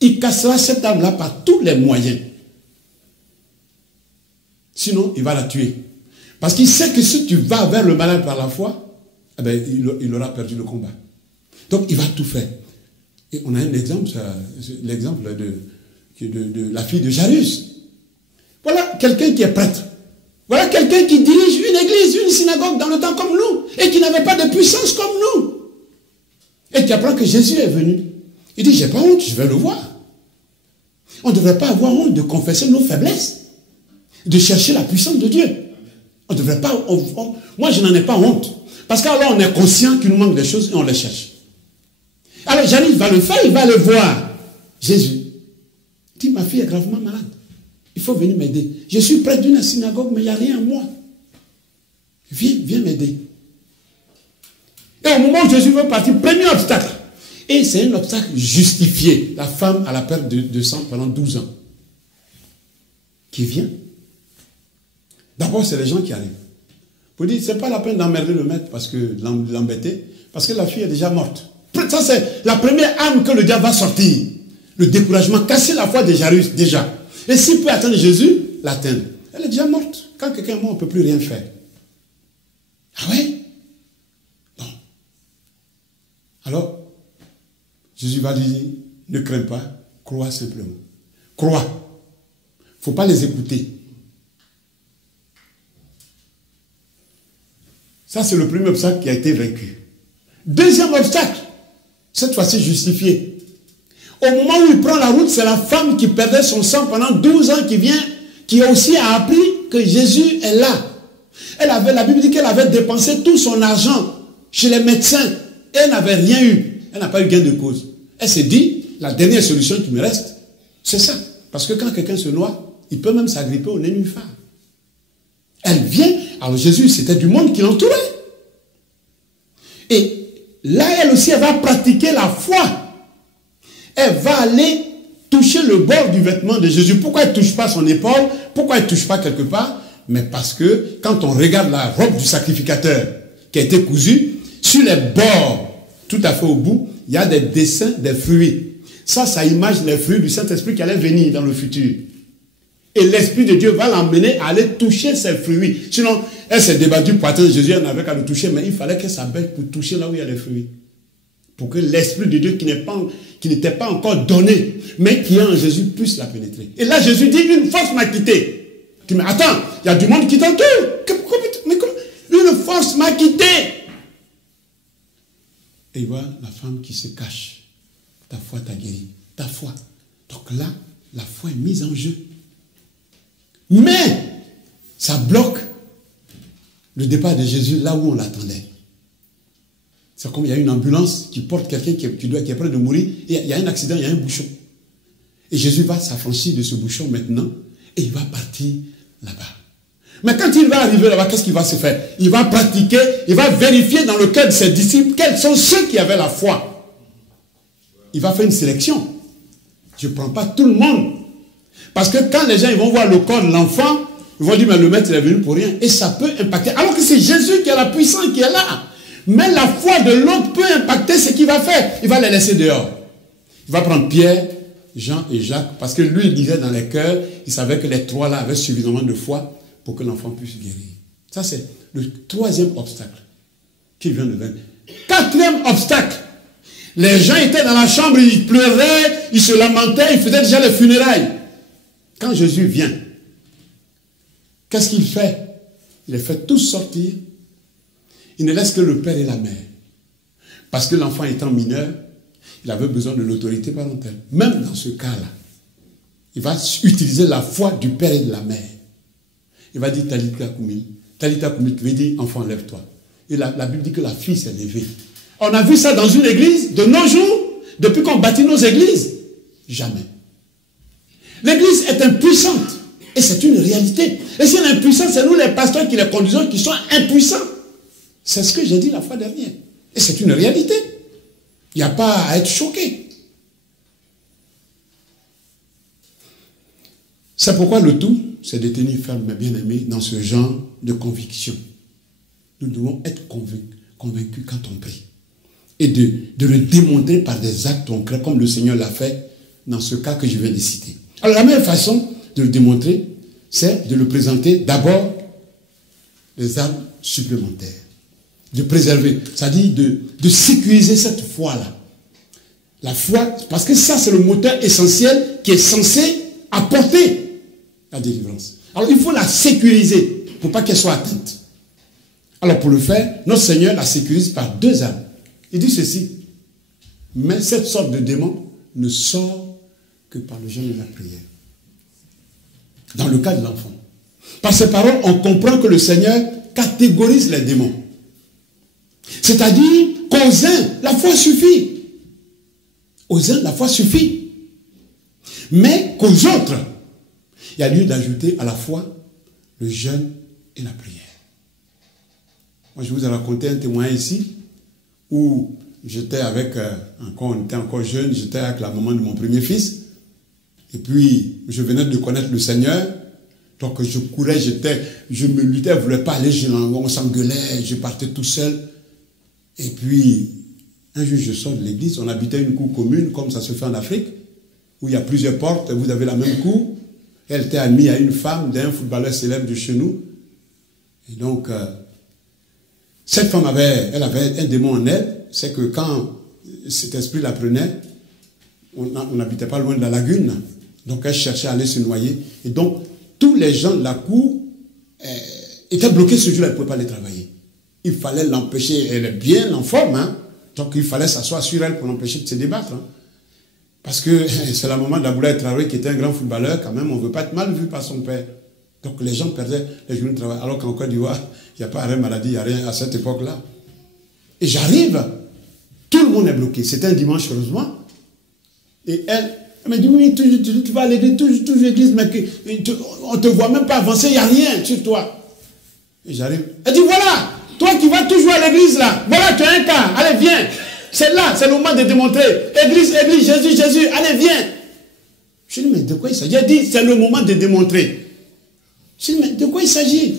Il cassera cette âme-là par tous les moyens. Sinon, il va la tuer. Parce qu'il sait que si tu vas vers le malade par la foi, eh bien, il aura perdu le combat. Donc, il va tout faire. Et on a un exemple, l'exemple de la fille de Jairus. Voilà quelqu'un qui est prêtre. Voilà quelqu'un qui dirige une église, une synagogue dans le temps comme nous, et qui n'avait pas de puissance comme nous. Et tu apprends que Jésus est venu. Il dit, j'ai pas honte, je vais le voir. On ne devrait pas avoir honte de confesser nos faiblesses, de chercher la puissance de Dieu. On ne devrait pas... moi, je n'en ai pas honte. Parce qu'alors, on est conscient qu'il nous manque des choses et on les cherche. Alors, Jairus va le faire, il va le voir. Jésus dit, ma fille est gravement malade. Il faut venir m'aider. Je suis près d'une synagogue, mais il n'y a rien à moi. Viens m'aider. Et au moment où Jésus veut partir, premier obstacle. Et c'est un obstacle justifié. La femme a la perte de sang pendant 12 ans. Qui vient. D'abord, c'est les gens qui arrivent. Vous dites, ce n'est pas la peine d'emmerder le maître, parce que l'embêter, parce que la fille est déjà morte. Ça, c'est la première âme que le diable va sortir. Le découragement, casser la foi de Jairus, déjà. Et s'il peut atteindre Jésus, l'atteindre. Elle est déjà morte. Quand quelqu'un est mort, on ne peut plus rien faire. Ah ouais? Bon. Alors, Jésus va lui dire, ne crains pas, crois simplement. Crois. Il ne faut pas les écouter. Ça, c'est le premier obstacle qui a été vaincu. Deuxième obstacle, cette fois-ci justifié. Au moment où il prend la route, c'est la femme qui perdait son sang pendant 12 ans qui aussi a appris que Jésus est là. La Bible dit qu'elle avait dépensé tout son argent chez les médecins et elle n'avait rien eu. Elle n'a pas eu gain de cause. Elle s'est dit, la dernière solution qui me reste, c'est ça. Parce que quand quelqu'un se noie, il peut même s'agripper au nénuphar. Elle vient, alors Jésus, c'était du monde qui l'entourait. Et là, elle aussi, elle va pratiquer la foi. Elle va aller toucher le bord du vêtement de Jésus. Pourquoi elle ne touche pas son épaule? Pourquoi elle ne touche pas quelque part? Mais parce que quand on regarde la robe du sacrificateur qui a été cousue, sur les bords, tout à fait au bout, il y a des dessins des fruits. Ça image les fruits du Saint-Esprit qui allait venir dans le futur. Et l'Esprit de Dieu va l'emmener à aller toucher ces fruits. Sinon, elle s'est débattue pour atteindre Jésus, elle n'avait qu'à le toucher, mais il fallait qu'elle s'abaisse pour toucher là où il y a les fruits. Pour que l'Esprit de Dieu qui n'était pas encore donné, mais qui est en Jésus, puisse la pénétrer. Et là, Jésus dit, une force m'a quitté. Tu me dis, attends, il y a du monde qui t'entoure. Une force m'a quitté. Et il voit la femme qui se cache. Ta foi t'a guéri. Ta foi. Donc là, la foi est mise en jeu. Mais, ça bloque le départ de Jésus là où on l'attendait. C'est comme il y a une ambulance qui porte quelqu'un qui est prêt de mourir, et il y a un accident, il y a un bouchon. Et Jésus va s'affranchir de ce bouchon maintenant, et il va partir là-bas. Mais quand il va arriver là-bas, qu'est-ce qu'il va se faire? Il va pratiquer, il va vérifier dans le cœur de ses disciples quels sont ceux qui avaient la foi. Il va faire une sélection. Je ne prends pas tout le monde. Parce que quand les gens ils vont voir le corps de l'enfant, ils vont dire, mais le maître il est venu pour rien. Et ça peut impacter. Alors que c'est Jésus qui est la puissance qui est là. Mais la foi de l'autre peut impacter ce qu'il va faire. Il va les laisser dehors. Il va prendre Pierre, Jean et Jacques, parce que lui, il disait dans les cœurs, il savait que les trois là avaient suffisamment de foi pour que l'enfant puisse guérir. Ça, c'est le troisième obstacle qui vient de venir. Quatrième obstacle. Les gens étaient dans la chambre, ils pleuraient, ils se lamentaient, ils faisaient déjà les funérailles. Quand Jésus vient, qu'est-ce qu'il fait? Il les fait tous sortir. Il ne laisse que le père et la mère. Parce que l'enfant étant mineur, il avait besoin de l'autorité parentale. Même dans ce cas-là, il va utiliser la foi du père et de la mère. Il va dire Talita Koumil. Talita Koumil qui veut dire enfant, lève-toi. Et la Bible dit que la fille s'est levée. On a vu ça dans une église de nos jours, depuis qu'on bâtit nos églises. Jamais. L'église est impuissante. Et c'est une réalité. Et si elle est impuissante, c'est nous les pasteurs qui les conduisons qui sont impuissants. C'est ce que j'ai dit la fois dernière. Et c'est une réalité. Il n'y a pas à être choqué. C'est pourquoi le tout, c'est de tenir ferme, mes bien-aimés, dans ce genre de conviction. Nous devons être convaincus quand on prie. Et de le démontrer par des actes concrets, comme le Seigneur l'a fait dans ce cas que je viens de citer. Alors la meilleure façon de le démontrer, c'est de le présenter d'abord les armes supplémentaires. De préserver, c'est-à-dire de sécuriser cette foi-là. La foi, parce que ça c'est le moteur essentiel qui est censé apporter la délivrance. Alors il faut la sécuriser pour pas qu'elle soit atteinte. Alors pour le faire, notre Seigneur la sécurise par deux armes. Il dit ceci, mais cette sorte de démon ne sort que par le jeûne et la prière. Dans le cas de l'enfant. Par ces paroles, on comprend que le Seigneur catégorise les démons. C'est-à-dire qu'aux uns, la foi suffit. Aux uns, la foi suffit. Mais qu'aux autres, il y a lieu d'ajouter à la foi le jeûne et la prière. Moi, je vous ai raconté un témoin ici où j'étais avec, on était encore jeune, j'étais avec la maman de mon premier fils. Et puis, je venais de connaître le Seigneur. Donc, je courais, je me luttais, je ne voulais pas aller, on s'engueulait, je partais tout seul. Et puis, un jour, je sors de l'église, on habitait une cour commune, comme ça se fait en Afrique, où il y a plusieurs portes, vous avez la même cour. Elle était amie à une femme d'un footballeur célèbre de chez nous. Et donc, cette femme elle avait un démon en elle, c'est que quand cet esprit la prenait, on n'habitait pas loin de la lagune, donc elle cherchait à aller se noyer. Et donc, tous les gens de la cour étaient bloqués ce jour-là, ils ne pouvaient pas aller travailler. Il fallait l'empêcher, elle est bien en forme, hein? Donc il fallait s'asseoir sur elle pour l'empêcher de se débattre. Hein? Parce que c'est la maman d'Aboulaye Traoré qui était un grand footballeur, quand même, on ne veut pas être mal vu par son père. Donc les gens perdaient les journées de travail. Alors qu'en Côte d'Ivoire, il n'y a pas arrêt maladie, il n'y a rien à cette époque-là. Et j'arrive, tout le monde est bloqué. C'était un dimanche, heureusement. Et elle m'a dit, oui, tu vas à l'église, toujours l'église, mais on ne te voit même pas avancer, il n'y a rien sur toi. Et j'arrive. Elle dit, voilà, toi qui vas toujours à l'église là, voilà, tu as un cas, allez, viens. C'est là, c'est le moment de démontrer. Église, église, Jésus, Jésus, allez, viens. Je dis, mais de quoi il s'agit? Elle dit, c'est le moment de démontrer. Je dis, mais de quoi il s'agit?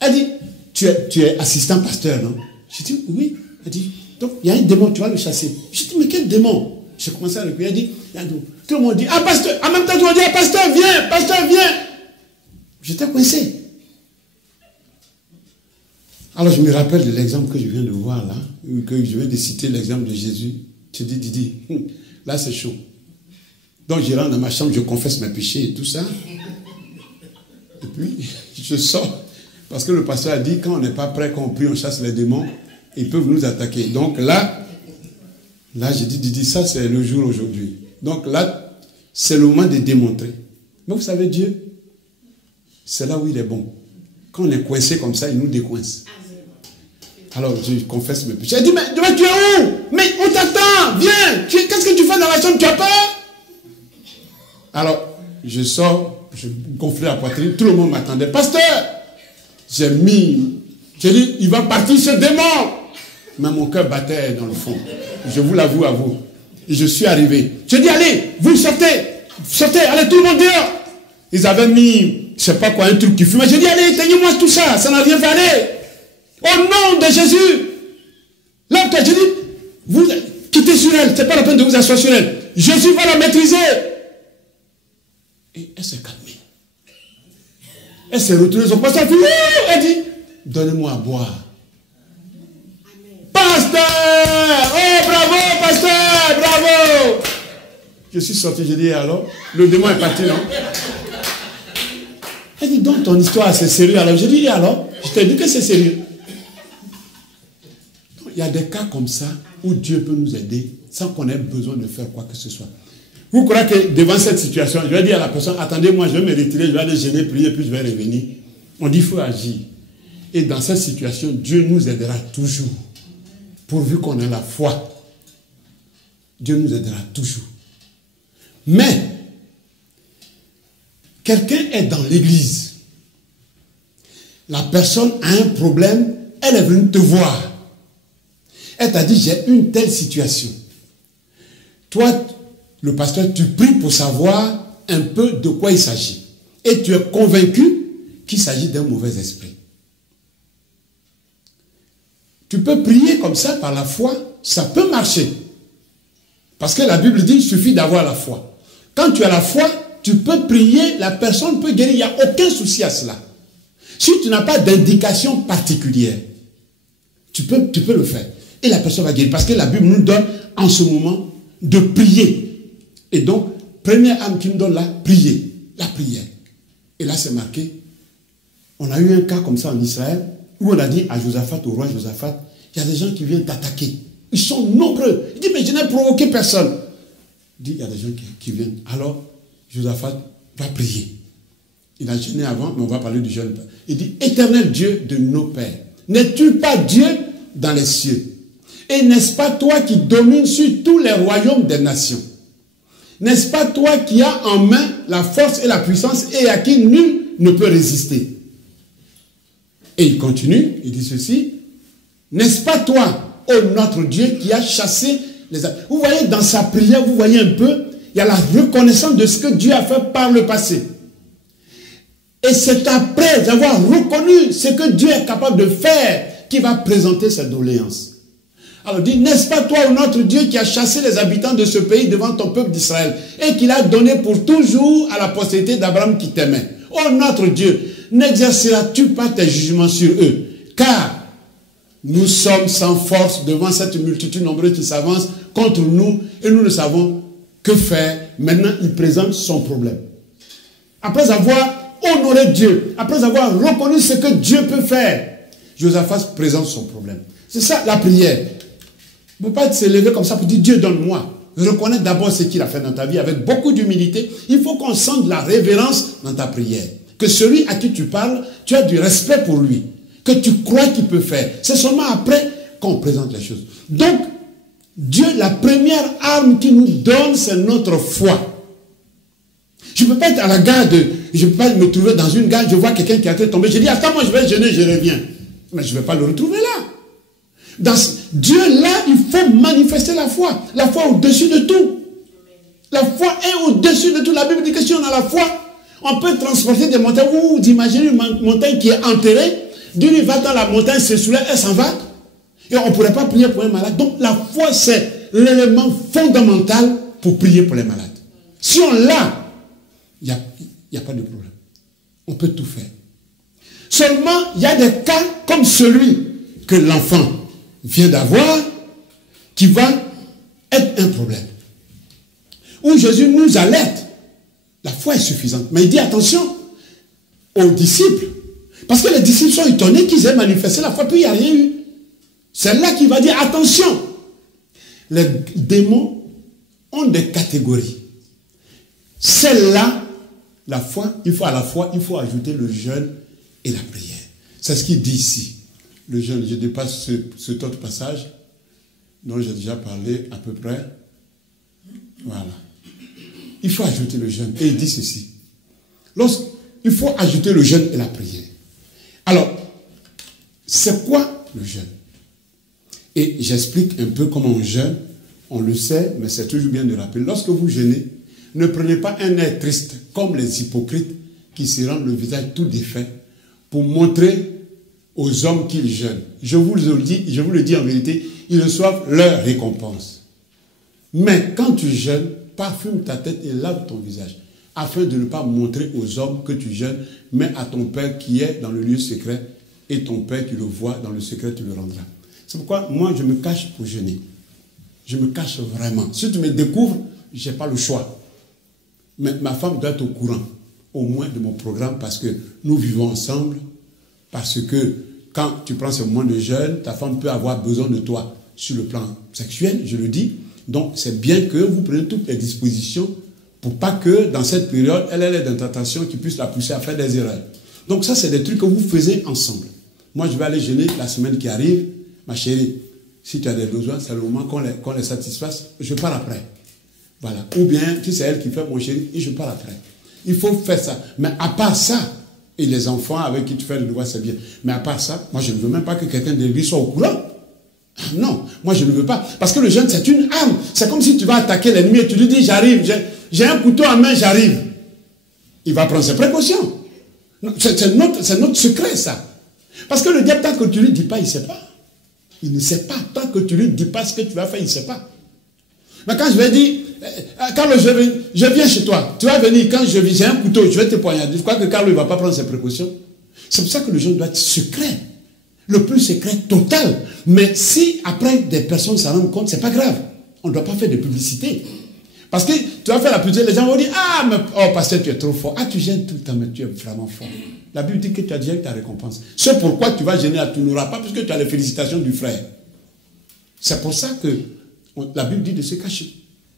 Elle dit, tu es assistant pasteur, non? Je dis, oui. Elle dit, donc il y a un démon, tu vas le chasser. Je dis, mais quel démon? J'ai commencé à le prier. Elle dit, tout le monde dit, ah pasteur, en même temps tu vas dire, ah pasteur, viens, pasteur, viens. J'étais coincé. Alors je me rappelle de l'exemple que je viens de voir là, que je viens de citer l'exemple de Jésus. Je dis, Didi, là c'est chaud. Donc je rentre dans ma chambre, je confesse mes péchés et tout ça. Et puis, je sors. Parce que le pasteur a dit, quand on n'est pas prêt, quand on prie, on chasse les démons, ils peuvent nous attaquer. Donc là j'ai dit, Didi, ça c'est le jour aujourd'hui. Donc là, c'est le moment de démontrer. Mais vous savez, Dieu, c'est là où il est bon. Quand on est coincé comme ça, il nous décoince. Alors, je confesse mes péchés. Elle dit, mais tu es où? Mais on t'attend, viens. Qu'est-ce que tu fais dans la chambre? Tu as peur? Alors, je sors, je gonflais la poitrine, tout le monde m'attendait. Pasteur, j'ai dit, il va partir ce démon. Mais mon cœur battait dans le fond. Je vous l'avoue à vous. Et je suis arrivé. Je dis, allez, vous sortez. sortez, allez tout le monde dehors. Ils avaient mis, je ne sais pas quoi, un truc qui fumait. J'ai dit, allez, éteignez-moi tout ça, ça n'a rien fait, allez. Au nom de Jésus. Là, j'ai dit, vous quittez sur elle, ce n'est pas la peine de vous asseoir sur elle. Jésus va la maîtriser. Et elle s'est calmée. Elle s'est retournée, son pasteur a dit, elle dit, donnez-moi à boire. Pasteur! Oh, bravo, pasteur! Bravo! Je suis sorti, j'ai dit, alors, le démon est parti, non? Elle dit, donc ton histoire, c'est sérieux. Alors, j'ai dit, alors, je t'ai dit que c'est sérieux. Donc, il y a des cas comme ça où Dieu peut nous aider sans qu'on ait besoin de faire quoi que ce soit. Vous croyez que devant cette situation, je vais dire à la personne, attendez-moi, je vais me retirer, je vais aller gêner, prier, puis je vais revenir. On dit, il faut agir. Et dans cette situation, Dieu nous aidera toujours. Pourvu qu'on ait la foi. Dieu nous aidera toujours. Mais, quelqu'un est dans l'église. La personne a un problème, elle est venue te voir. Elle t'a dit, j'ai une telle situation. Toi, le pasteur, tu pries pour savoir un peu de quoi il s'agit. Et tu es convaincu qu'il s'agit d'un mauvais esprit. Tu peux prier comme ça par la foi, ça peut marcher. Parce que la Bible dit, il suffit d'avoir la foi. Quand tu as la foi, tu peux prier, la personne peut guérir, il n'y a aucun souci à cela. Si tu n'as pas d'indication particulière, tu peux le faire. Et la personne va guérir. Parce que la Bible nous donne en ce moment de prier. Et donc, première âme qui nous donne la prière. La prière. Et là, c'est marqué. On a eu un cas comme ça en Israël, où on a dit à Josaphat, au roi Josaphat, il y a des gens qui viennent t'attaquer. Ils sont nombreux. Il dit, mais je n'ai provoqué personne. Il dit, il y a des gens qui viennent. Alors, Josaphat va prier. Il a jeûné avant, mais on va parler du jeûne. Il dit, éternel Dieu de nos pères, n'es-tu pas Dieu dans les cieux? Et n'est-ce pas toi qui domines sur tous les royaumes des nations? N'est-ce pas toi qui as en main la force et la puissance et à qui nul ne peut résister? Et il continue, il dit ceci, n'est-ce pas toi, ô notre Dieu, qui a chassé les... Vous voyez, dans sa prière, vous voyez un peu, il y a la reconnaissance de ce que Dieu a fait par le passé. Et c'est après avoir reconnu ce que Dieu est capable de faire qu'il va présenter sa doléance. Alors dit, n'est-ce pas toi, notre Dieu, qui a chassé les habitants de ce pays devant ton peuple d'Israël et qui l'a donné pour toujours à la postérité d'Abraham qui t'aimait? Oh notre Dieu, n'exerceras-tu pas tes jugements sur eux? Car nous sommes sans force devant cette multitude nombreuse qui s'avance contre nous et nous ne savons que faire. Maintenant, il présente son problème. Après avoir honoré Dieu, après avoir reconnu ce que Dieu peut faire, Josaphat présente son problème. C'est ça la prière. Il ne faut pas se lever comme ça pour dire Dieu donne-moi. Reconnais d'abord ce qu'il a fait dans ta vie avec beaucoup d'humilité. Il faut qu'on sente la révérence dans ta prière. Que celui à qui tu parles, tu as du respect pour lui. Que tu crois qu'il peut faire. C'est seulement après qu'on présente les choses. Donc, Dieu, la première arme qu'il nous donne, c'est notre foi. Je ne peux pas être à la gare je ne peux pas me trouver dans une gare, je vois quelqu'un qui a été tombé. Je dis, attends, moi je vais jeûner, je reviens. Mais je ne vais pas le retrouver là. Dans Dieu, là, il faut manifester la foi. La foi au-dessus de tout. La foi est au-dessus de tout. La Bible dit que si on a la foi, on peut transporter des montagnes. Vous imaginez une montagne qui est enterrée. Dieu il va dans la montagne, se soulève, elle s'en va. Et on ne pourrait pas prier pour un malade. Donc la foi, c'est l'élément fondamental pour prier pour les malades. Si on l'a, il n'y a pas de problème. On peut tout faire. Seulement, il y a des cas comme celui que l'enfant vient d'avoir, qui va être un problème. Où Jésus nous alerte. La foi est suffisante. Mais il dit attention aux disciples. Parce que les disciples sont étonnés qu'ils aient manifesté la foi, puis il n'y a rien eu. C'est là qu'il va dire attention. Les démons ont des catégories. Celle-là, la foi, il faut à la foi, il faut ajouter le jeûne et la prière. C'est ce qu'il dit ici. Le jeûne, je dépasse cet autre passage dont j'ai déjà parlé à peu près. Voilà. Il faut ajouter le jeûne. Et il dit ceci. Il faut ajouter le jeûne et la prière. Alors, c'est quoi le jeûne? Et j'explique un peu comment on jeûne. On le sait, mais c'est toujours bien de rappeler. Lorsque vous jeûnez, Ne prenez pas un air triste comme les hypocrites qui se rendent le visage tout défait pour montrer aux hommes qu'ils jeûnent. Je vous le dis en vérité, ils reçoivent leur récompense. Mais quand tu jeûnes, parfume ta tête et lave ton visage, afin de ne pas montrer aux hommes que tu jeûnes, mais à ton Père qui est dans le lieu secret, et ton Père qui le voit dans le secret, tu le rendras. C'est pourquoi moi je me cache pour jeûner. Je me cache vraiment. Si tu me découvres, je n'ai pas le choix. Mais ma femme doit être au courant, au moins de mon programme, parce que nous vivons ensemble, parce que quand tu prends ce moment de jeûne, ta femme peut avoir besoin de toi sur le plan sexuel, je le dis. Donc c'est bien que vous preniez toutes les dispositions pour pas que dans cette période, elle ait des tentations qui puissent la pousser à faire des erreurs. Donc ça, c'est des trucs que vous faisiez ensemble. Moi, je vais aller jeûner la semaine qui arrive. Ma chérie, si tu as des besoins, c'est le moment qu'on les satisfasse. Je pars après. Voilà. Ou bien, si c'est elle qui fait mon chéri, et je pars après. Il faut faire ça. Mais à part ça, et les enfants avec qui tu fais le devoir, c'est bien. Mais à part ça, moi, je ne veux même pas que quelqu'un de lui soit au courant. Non, moi, je ne veux pas. Parce que le jeûne, c'est une arme. C'est comme si tu vas attaquer l'ennemi et tu lui dis, j'arrive, j'ai un couteau en main, j'arrive. Il va prendre ses précautions. C'est notre secret, ça. Parce que le diable, tant que tu ne lui dis pas, il ne sait pas. Il ne sait pas. Tant que tu ne lui dis pas ce que tu vas faire, il ne sait pas. Mais quand je vais dire, Carlo, je viens chez toi. Tu vas venir, quand je viens, j'ai un couteau, je vais te poignarder. Je crois que Carlo ne va pas prendre ses précautions. C'est pour ça que le jeûne doit être secret. Le plus secret total. Mais si après des personnes s'en rendent compte, ce n'est pas grave. On ne doit pas faire de publicité. Parce que tu vas faire la publicité, les gens vont dire, ah, mais, oh, pasteur, tu es trop fort. Ah, tu gênes tout le temps, mais tu es vraiment fort. La Bible dit que tu as déjà eu ta récompense. C'est pourquoi tu vas gêner, tu n'auras pas, puisque tu as les félicitations du frère. C'est pour ça que la Bible dit de se cacher.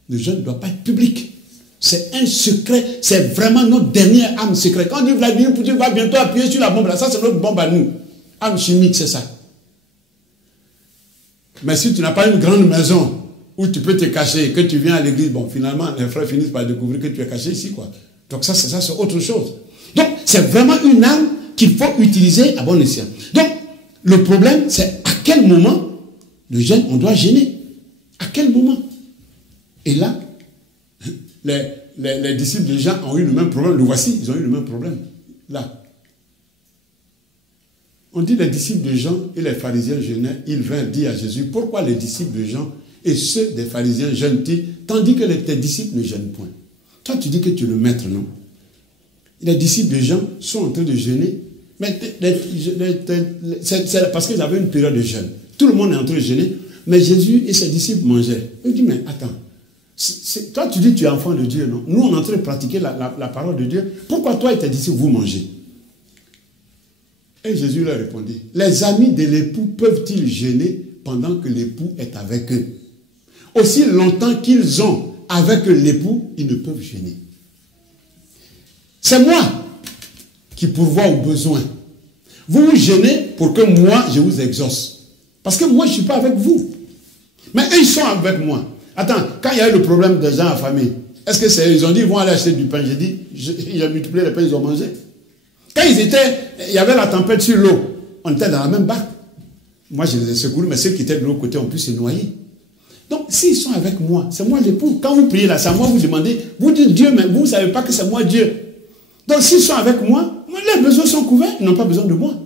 Le jeûne ne doit pas être public. C'est un secret. C'est vraiment notre dernière âme secrète. Quand on dit Vladimir Poutine va bientôt appuyer sur la bombe, là, ça c'est notre bombe à nous. Âme chimique, c'est ça. Mais si tu n'as pas une grande maison où tu peux te cacher, que tu viens à l'église, bon, finalement, les frères finissent par découvrir que tu es caché ici, quoi. Donc ça, c'est autre chose. Donc, c'est vraiment une arme qu'il faut utiliser à bon escient. Donc, le problème, c'est à quel moment le jeûne, on doit jeûner. À quel moment? Et là, les disciples de Jean ont eu le même problème. Le voici, ils ont eu le même problème. Là. On dit les disciples de Jean et les pharisiens jeûnaient. Ils vinrent dire à Jésus, pourquoi les disciples de Jean et ceux des pharisiens jeûnent-ils, tandis que tes disciples ne jeûnent point? Toi, tu dis que tu es le maître, non? Les disciples de Jean sont en train de jeûner, mais c'est parce qu'ils avaient une période de jeûne. Tout le monde est en train de jeûner, mais Jésus et ses disciples mangeaient. Il dit, mais attends, toi tu dis que tu es enfant de Dieu, non? Nous, on est en train de pratiquer la parole de Dieu. Pourquoi toi et tes disciples, vous mangez? Et Jésus leur répondit, les amis de l'époux peuvent-ils jeûner pendant que l'époux est avec eux? Aussi longtemps qu'ils ont avec l'époux, ils ne peuvent jeûner. C'est moi qui pourvois aux besoins. Vous vous jeûnez pour que moi, je vous exauce. Parce que moi, je ne suis pas avec vous. Mais eux, ils sont avec moi. Attends, quand il y a eu le problème des gens affamés, est-ce que c'est eux? Ils ont dit, ils vont aller acheter du pain. J'ai dit, il a multiplié les pains, ils ont mangé. Quand il y avait la tempête sur l'eau, on était dans la même barque. Moi, je les ai secourus, mais ceux qui étaient de l'autre côté ont pu se noyer. Donc, s'ils sont avec moi, c'est moi l'époux. Quand vous priez là, c'est à moi vous demandez, vous dites Dieu, mais vous ne savez pas que c'est moi Dieu. Donc, s'ils sont avec moi, leurs besoins sont couverts, ils n'ont pas besoin de moi.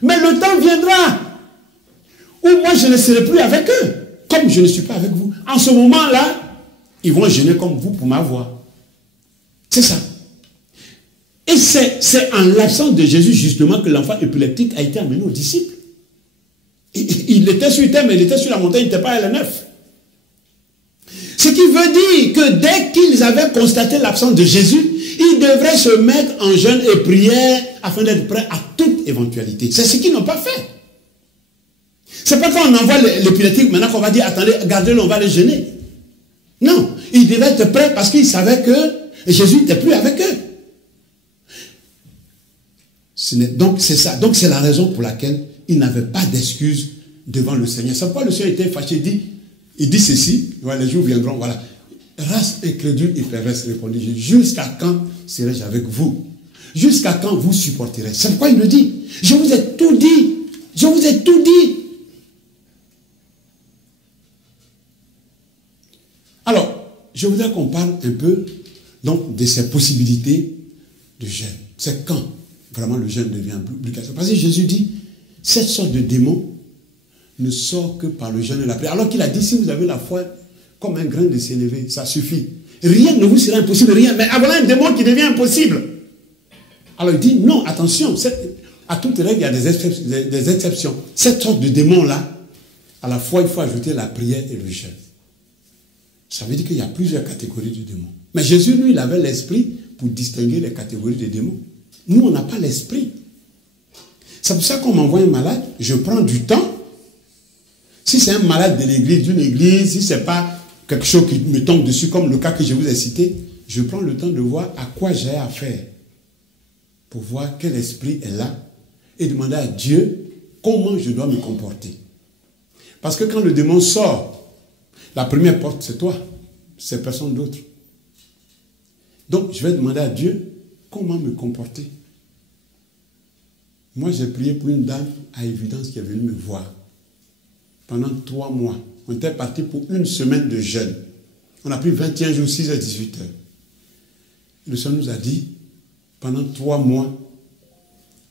Mais le temps viendra où moi, je ne serai plus avec eux, comme je ne suis pas avec vous. En ce moment-là, ils vont jeûner comme vous pour m'avoir. C'est ça. Et c'est en l'absence de Jésus, justement, que l'enfant épileptique a été amené aux disciples. Il était sur terre, mais il était sur la montagne, il n'était pas à la neuf. Ce qui veut dire que dès qu'ils avaient constaté l'absence de Jésus, ils devraient se mettre en jeûne et prière afin d'être prêts à toute éventualité. C'est ce qu'ils n'ont pas fait. C'est pas quand on envoie l'épileptique maintenant qu'on va dire, attendez, gardez-le, on va les jeûner. Non, ils devaient être prêts parce qu'ils savaient que Jésus n'était plus avec eux. Donc c'est ça. Donc c'est la raison pour laquelle ils n'avaient pas d'excuses devant le Seigneur. C'est pourquoi le Seigneur était fâché. Il dit ceci, voilà, les jours viendront, voilà. Race incrédule et perverse, répondit Jésus, jusqu'à quand serai-je avec vous? Jusqu'à quand vous supporterez? C'est pourquoi il le dit. Je vous ai tout dit. Je vous ai tout dit. Alors, je voudrais qu'on parle un peu Donc, de ces possibilités de jeûne. C'est quand vraiment le jeûne devient obligation. Parce que Jésus dit, cette sorte de démon ne sort que par le jeûne et la prière. Alors qu'il a dit, si vous avez la foi comme un grain de sénévé, ça suffit. Rien ne vous sera impossible, rien. Mais voilà un démon qui devient impossible. Alors il dit, non, attention, à toute règle, il y a des exceptions. Cette sorte de démon-là, à la fois, il faut ajouter la prière et le jeûne. Ça veut dire qu'il y a plusieurs catégories de démons. Mais Jésus, lui, il avait l'esprit pour distinguer les catégories de démons. Nous, on n'a pas l'esprit. C'est pour ça qu'on m'envoie un malade, je prends du temps. Si c'est un malade de l'église, d'une église, si ce n'est pas quelque chose qui me tombe dessus, comme le cas que je vous ai cité, je prends le temps de voir à quoi j'ai affaire, pour voir quel esprit est là, et demander à Dieu comment je dois me comporter. Parce que quand le démon sort, la première porte, c'est toi, c'est personne d'autre. Donc, je vais demander à Dieu comment me comporter. Moi, j'ai prié pour une dame à Évidence qui est venue me voir. Pendant 3 mois, on était parti pour une semaine de jeûne. On a pris 21 jours, 6 à 18 heures. Le Seigneur nous a dit, pendant 3 mois,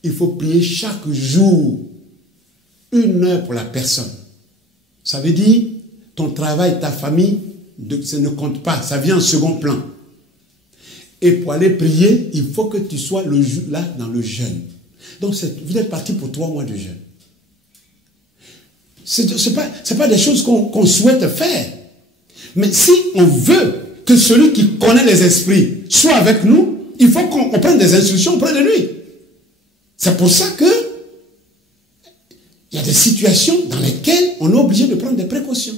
il faut prier chaque jour 1 heure pour la personne. Ça veut dire, ton travail, ta famille, ça ne compte pas, ça vient en second plan. Et pour aller prier, il faut que tu sois là dans le jeûne. Donc, vous êtes parti pour 3 mois de jeûne. Ce n'est pas des choses qu'on souhaite faire. Mais si on veut que celui qui connaît les esprits soit avec nous, il faut qu'on prenne des instructions auprès de lui. C'est pour ça que il y a des situations dans lesquelles on est obligé de prendre des précautions.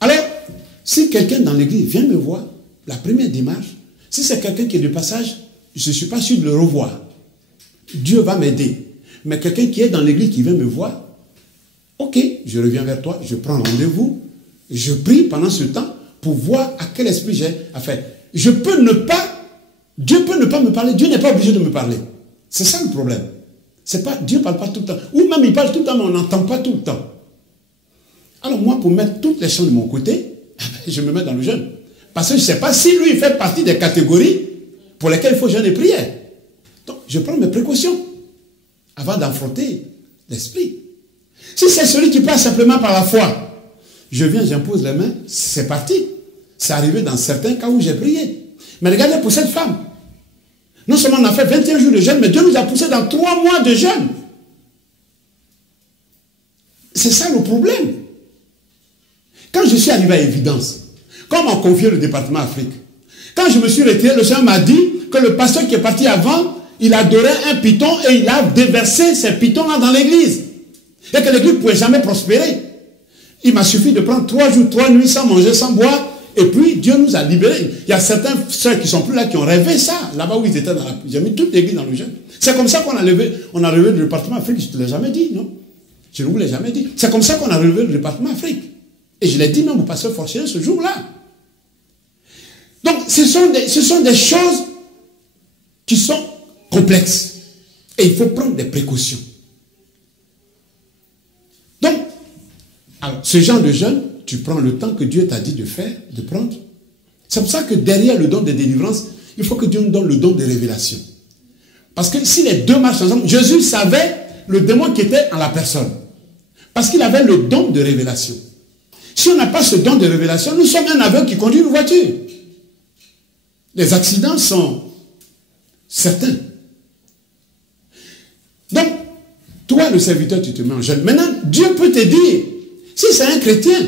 Alors, si quelqu'un dans l'église vient me voir, la première démarche, si c'est quelqu'un qui est de passage, je ne suis pas sûr de le revoir. Dieu va m'aider. Mais quelqu'un qui est dans l'église qui vient me voir, ok, je reviens vers toi, je prends rendez-vous, je prie pendant ce temps pour voir à quel esprit j'ai affaire. Dieu peut ne pas me parler, Dieu n'est pas obligé de me parler. C'est ça le problème. Dieu ne parle pas tout le temps. Ou même il parle tout le temps, mais on n'entend pas tout le temps. Alors moi, pour mettre toutes les choses de mon côté, je me mets dans le jeûne. Parce que je ne sais pas si lui, il fait partie des catégories pour lesquelles il faut jeûner et prière. Donc, je prends mes précautions avant d'affronter l'esprit. Si c'est celui qui passe simplement par la foi, je viens, j'impose les mains, c'est parti. C'est arrivé dans certains cas où j'ai prié. Mais regardez pour cette femme. Non seulement on a fait 21 jours de jeûne, mais Dieu nous a poussé dans 3 mois de jeûne. C'est ça le problème. Quand je suis arrivé à Évidence, quand on m'a confié le département Afrique, quand je me suis retiré, le Seigneur m'a dit que le pasteur qui est parti avant, il adorait un python et il a déversé ces pythons-là dans l'église. Et que l'église ne pouvait jamais prospérer. Il m'a suffi de prendre 3 jours, 3 nuits sans manger, sans boire. Et puis, Dieu nous a libérés. Il y a certains soeurs qui ne sont plus là, qui ont rêvé ça. Là-bas où ils étaient dans la... J'ai mis toute l'église dans le jeûne. C'est comme ça qu'on a relevé le département Afrique. Je ne te l'ai jamais dit, non? Je ne vous l'ai jamais dit. C'est comme ça qu'on a relevé le département Afrique. Et je l'ai dit même au pasteur Fortier ce jour-là. Donc, ce sont des choses qui sont complexes. Et il faut prendre des précautions. Donc, alors, ce genre de jeûne, tu prends le temps que Dieu t'a dit de faire, de prendre. C'est pour ça que derrière le don de délivrance, il faut que Dieu nous donne le don de révélation. Parce que si les deux marchent ensemble, Jésus savait le démon qui était en la personne. Parce qu'il avait le don de révélation. Si on n'a pas ce don de révélation, nous sommes un aveugle qui conduit une voiture. Les accidents sont certains. Donc, toi, le serviteur, tu te mets en jeûne. Maintenant, Dieu peut te dire, si c'est un chrétien,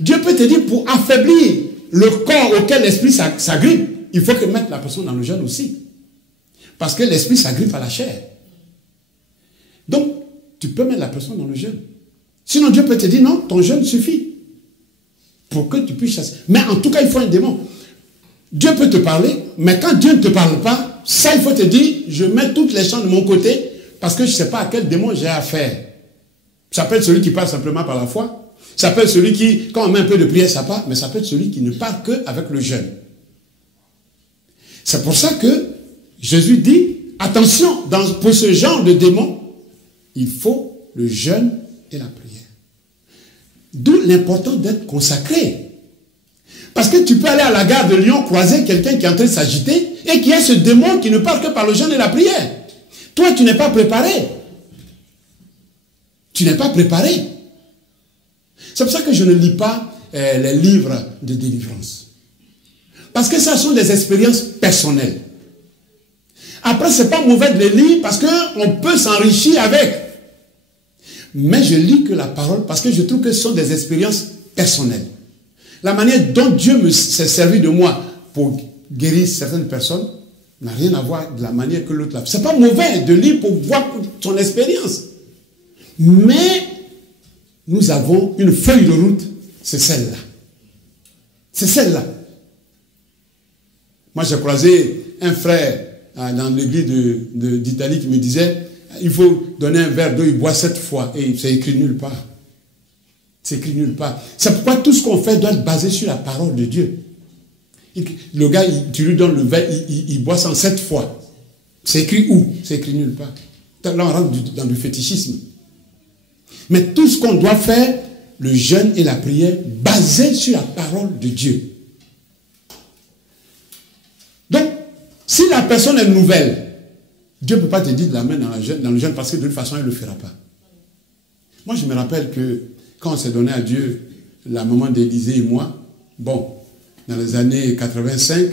Dieu peut te dire, pour affaiblir le corps auquel l'esprit s'agrippe, il faut que mettre la personne dans le jeûne aussi. Parce que l'esprit s'agrippe à la chair. Donc, tu peux mettre la personne dans le jeûne. Sinon, Dieu peut te dire, non, ton jeûne suffit. Pour que tu puisses chasser. Mais en tout cas, il faut un démon. Dieu peut te parler, mais quand Dieu ne te parle pas, ça, il faut te dire, je mets toutes les chances de mon côté, parce que je ne sais pas à quel démon j'ai affaire. Ça peut être celui qui parle simplement par la foi. Ça peut être celui qui, quand on met un peu de prière, ça part, mais ça peut être celui qui ne parle qu'avec le jeûne. C'est pour ça que Jésus dit, attention, pour ce genre de démon, il faut le jeûne et la prière. D'où l'importance d'être consacré. Parce que tu peux aller à la gare de Lyon, croiser quelqu'un qui est en train de s'agiter et qui a ce démon qui ne parle que par le jeûne et la prière. Toi, tu n'es pas préparé. Tu n'es pas préparé. C'est pour ça que je ne lis pas les livres de délivrance. Parce que ça sont des expériences personnelles. Après, ce n'est pas mauvais de les lire parce qu'on peut s'enrichir avec. Mais je lis que la parole parce que je trouve que ce sont des expériences personnelles. La manière dont Dieu s'est servi de moi pour guérir certaines personnes n'a rien à voir de la manière que l'autre l'a fait. Ce n'est pas mauvais de lire pour voir son expérience. Mais nous avons une feuille de route, c'est celle-là. C'est celle-là. Moi, j'ai croisé un frère dans l'église d'Italie qui me disait, il faut donner un verre d'eau, il boit 7 fois. Et c'est écrit nulle part. C'est écrit nulle part. C'est pourquoi tout ce qu'on fait doit être basé sur la parole de Dieu. Le gars, tu lui donnes le verre, il boit 107 fois. C'est écrit où? C'est écrit nulle part. Là, on rentre dans du fétichisme. Mais tout ce qu'on doit faire, le jeûne et la prière, basé sur la parole de Dieu. Donc, si la personne est nouvelle, Dieu ne peut pas te dire de la main dans le jeûne parce que de toute façon, il ne le fera pas. Moi, je me rappelle que quand on s'est donné à Dieu, la maman d'Élisée et moi, bon, dans les années 85,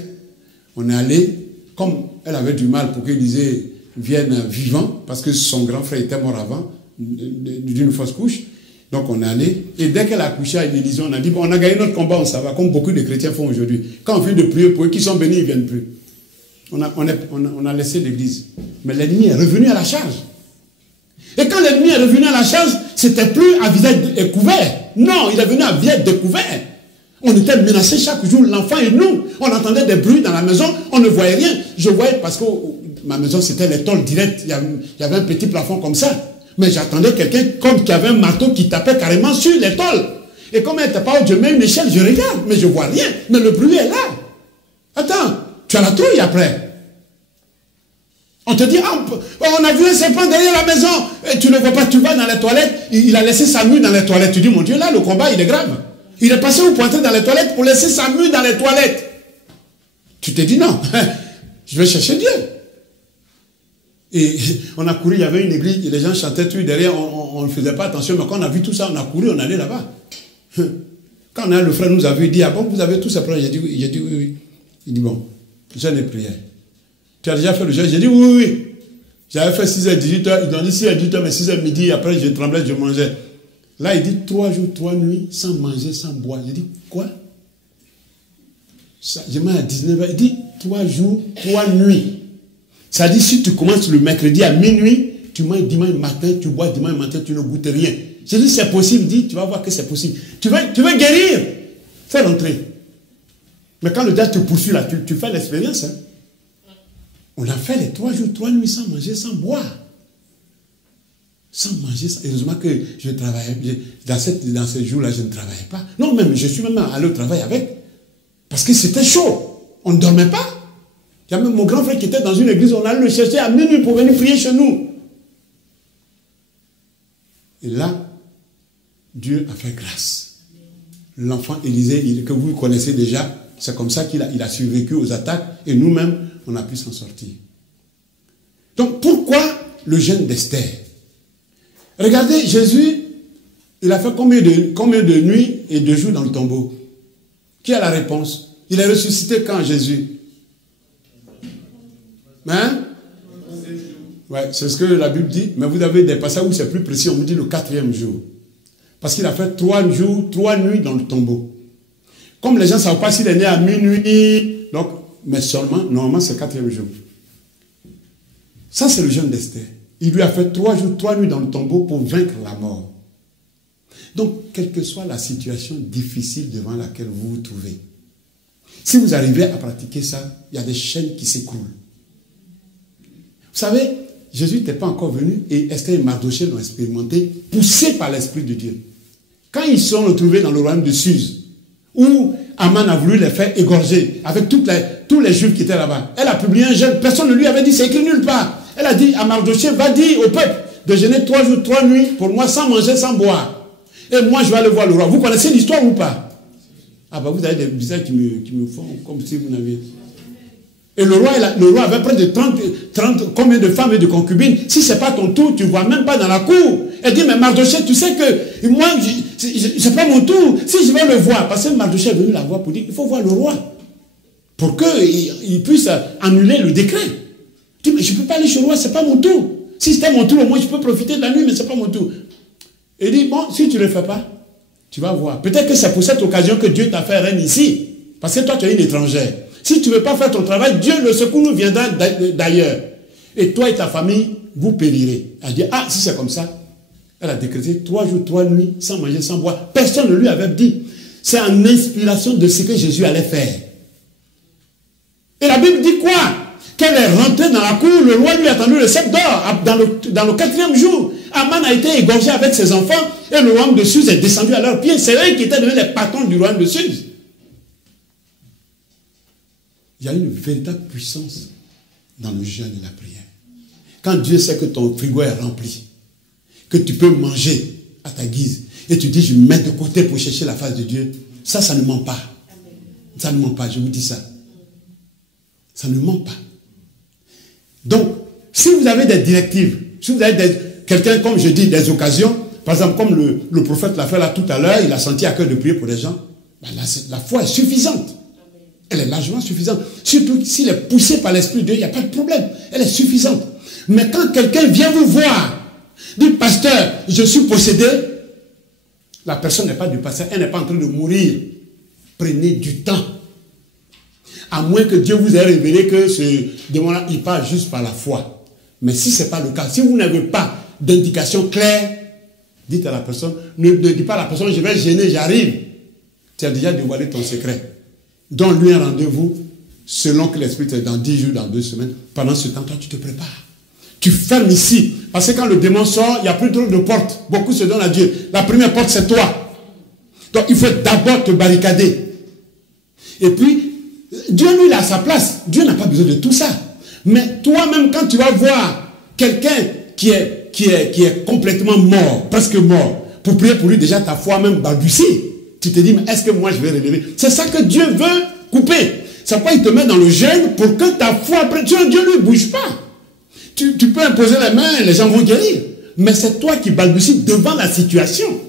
on est allé, comme elle avait du mal pour qu'Élisée vienne vivant, parce que son grand frère était mort avant, d'une fausse couche, donc on est allé, et dès qu'elle a accouché à Élisée, on a dit, bon, on a gagné notre combat, on s'en va, comme beaucoup de chrétiens font aujourd'hui. Quand on vient de prier pour eux, qui sont bénis, ils ne viennent plus. On a laissé l'église. Mais l'ennemi est revenu à la charge. Et quand l'ennemi est revenu à la charge, c'était plus à visage découvert. Non, il est venu à visage découvert. On était menacés chaque jour, l'enfant et nous. On entendait des bruits dans la maison, on ne voyait rien. Je voyais, parce que ma maison c'était les tôles directes, il y avait un petit plafond comme ça. Mais j'attendais quelqu'un comme qui avait un marteau qui tapait carrément sur les tôles. Et comme elle n'était pas haute, je mets une échelle, je regarde, mais je ne vois rien. Mais le bruit est là. Attends, tu as la trouille après. On te dit, ah, on a vu un serpent derrière la maison. Et tu ne vois pas, tu vas dans les toilettes. Il a laissé sa mue dans les toilettes. Tu dis, mon Dieu, là, le combat, il est grave. Il est passé pour entrer dans les toilettes pour laisser sa mue dans les toilettes. Tu te dis, non, je vais chercher Dieu. Et on a couru, il y avait une église, et les gens chantaient tout derrière, on ne faisait pas attention. Mais quand on a vu tout ça, on a couru, on allait là-bas. Quand le frère nous a vu, il dit, ah bon, vous avez tous ces problèmes? J'ai dit, oui, oui. Il dit, bon, jeûne et prière. Tu as déjà fait le jeûne? J'ai dit oui, oui. J'avais fait 6h, 18h. Ils ont dit 6h, 18h, mais 6h midi. Après, je tremblais, je mangeais. Là, il dit 3 jours, 3 nuits, sans manger, sans boire. J'ai dit quoi? Je mets à 19h. Il dit 3 jours, 3 nuits. Ça dit si tu commences le mercredi à minuit, tu manges dimanche matin, tu bois dimanche matin, tu ne goûtes rien. J'ai dit c'est possible. Il dit tu vas voir que c'est possible. Tu veux guérir? Fais rentrer. Mais quand le diable te poursuit là, tu fais l'expérience. Hein? On a fait les 3 jours, 3 nuits sans manger, sans boire. Sans manger, heureusement que je travaillais. Dans ces jours-là, je ne travaillais pas. Non, même, je suis même allé au travail avec. Parce que c'était chaud. On ne dormait pas. Il y a même mon grand frère qui était dans une église, on allait le chercher à minuit pour venir prier chez nous. Et là, Dieu a fait grâce. L'enfant Élisée, que vous connaissez déjà, c'est comme ça qu'il a survécu aux attaques. Et nous-mêmes, on a pu s'en sortir. Donc, pourquoi le jeûne d'Esther? Regardez, Jésus, il a fait combien de nuits et de jours dans le tombeau? Qui a la réponse? Il est ressuscité quand, Jésus? Hein? Ouais, c'est ce que la Bible dit. Mais vous avez des passages où c'est plus précis. On vous dit le 4e jour. Parce qu'il a fait 3 jours, 3 nuits dans le tombeau. Comme les gens ne savent pas s'il est né à minuit, donc, mais seulement, normalement, c'est le 4e jour. Ça, c'est le jeûne d'Esther. Il lui a fait 3 jours, 3 nuits dans le tombeau pour vaincre la mort. Donc, quelle que soit la situation difficile devant laquelle vous vous trouvez, si vous arrivez à pratiquer ça, il y a des chaînes qui s'écroulent. Vous savez, Jésus n'était pas encore venu et Esther et Mardochée l'ont expérimenté, poussés par l'Esprit de Dieu. Quand ils se sont retrouvés dans le royaume de Suse, où Aman a voulu les faire égorger avec tous les Juifs qui étaient là-bas, elle a publié un jeûne, personne ne lui avait dit, c'est écrit nulle part. Elle a dit à Mardochée, va dire au peuple de jeûner 3 jours, 3 nuits pour moi sans manger, sans boire. Et moi je vais aller voir le roi. Vous connaissez l'histoire ou pas? Ah bah vous avez des visages qui me font comme si vous n'aviez... Et le roi avait près de 30 combien de femmes et de concubines. Si ce n'est pas ton tour, tu ne vois même pas dans la cour. Elle dit, mais Mardochée, tu sais que moi, ce n'est pas mon tour. Si je vais le voir, parce que Mardochée est venu la voir pour dire, il faut voir le roi. Pour qu'il puisse annuler le décret. Tu dis, mais je ne peux pas aller chez le roi, ce n'est pas mon tour. Si c'était mon tour, au moins je peux profiter de la nuit, mais ce n'est pas mon tour. Il dit, bon, si tu ne le fais pas, tu vas voir. Peut-être que c'est pour cette occasion que Dieu t'a fait reine ici. Parce que toi, tu es une étrangère. Si tu ne veux pas faire ton travail, Dieu, le secours nous viendra d'ailleurs. Et toi et ta famille, vous périrez. Elle dit, ah, si c'est comme ça, elle a décrété 3 jours, 3 nuits, sans manger, sans boire. Personne ne lui avait dit. C'est en inspiration de ce que Jésus allait faire. Et la Bible dit quoi? Qu'elle est rentrée dans la cour, le roi lui a tendu le sceptre d'or dans le 4e jour. Aman a été égorgé avec ses enfants et le royaume de Suse est descendu à leurs pieds. C'est eux qui étaient devenus les patrons du royaume de Suse. Il y a une véritable puissance dans le jeûne et la prière. Quand Dieu sait que ton frigo est rempli, que tu peux manger à ta guise, et tu dis, je me mets de côté pour chercher la face de Dieu, ça ne ment pas. Ça ne ment pas, je vous dis ça. Ça ne ment pas. Donc, si vous avez des directives, si vous avez quelqu'un, comme je dis, des occasions, par exemple, comme le prophète l'a fait là tout à l'heure, il a senti à cœur de prier pour les gens, ben la foi est suffisante. Elle est largement suffisante. Surtout s'il est poussé par l'Esprit de Dieu, il n'y a pas de problème. Elle est suffisante. Mais quand quelqu'un vient vous voir, dit, pasteur, je suis possédé, la personne n'est pas du pasteur, elle n'est pas en train de mourir. Prenez du temps. À moins que Dieu vous ait révélé que ce démon-là, il part juste par la foi. Mais si ce n'est pas le cas, si vous n'avez pas d'indication claire, dites à la personne, ne dites pas à la personne, je vais gêner, j'arrive. Tu as déjà dévoilé ton secret. Donne-lui un rendez-vous, selon que l'Esprit est dans 10 jours, dans 2 semaines. Pendant ce temps, toi, tu te prépares. Tu fermes ici. Parce que quand le démon sort, il n'y a plus trop de portes. Beaucoup se donnent à Dieu. La première porte, c'est toi. Donc, il faut d'abord te barricader. Et puis, Dieu, lui, il a sa place. Dieu n'a pas besoin de tout ça. Mais toi-même, quand tu vas voir quelqu'un qui est complètement mort, presque mort, pour prier pour lui, déjà, ta foi même balbutie. Tu te dis, mais est-ce que moi je vais relever? C'est ça que Dieu veut couper. C'est pourquoi il te met dans le jeûne pour que ta foi, Dieu ne bouge pas. Tu peux imposer les mains, les gens vont guérir. Mais c'est toi qui balbuties devant la situation.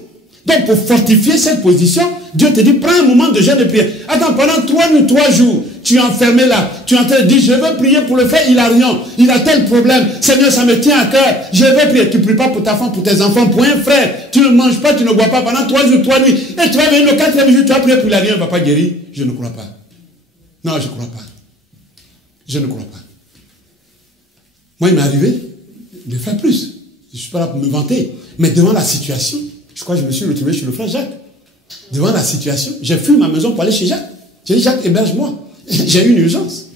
Donc pour fortifier cette position, Dieu te dit, prends un moment de jeûne de prière. Attends, pendant 3 nuits, 3 jours, tu es enfermé là. Tu es en train de dire, je veux prier pour le faire, il a rien. Il a tel problème. Seigneur, ça me tient à cœur. Je vais prier. Tu ne pries pas pour ta femme, pour tes enfants, pour un frère. Tu ne manges pas, tu ne bois pas pendant 3 jours, 3 nuits. Et tu vas venir le 4e jour, tu vas prier pour il a rien, il ne va pas guérir. Je ne crois pas. Non, je ne crois pas. Je ne crois pas. Moi, il m'est arrivé de faire plus. Je ne suis pas là pour me vanter. Mais devant la situation, je crois que je me suis retrouvé chez le frère Jacques. Devant la situation, j'ai fui ma maison pour aller chez Jacques. J'ai dit, Jacques, héberge-moi. J'ai eu une urgence.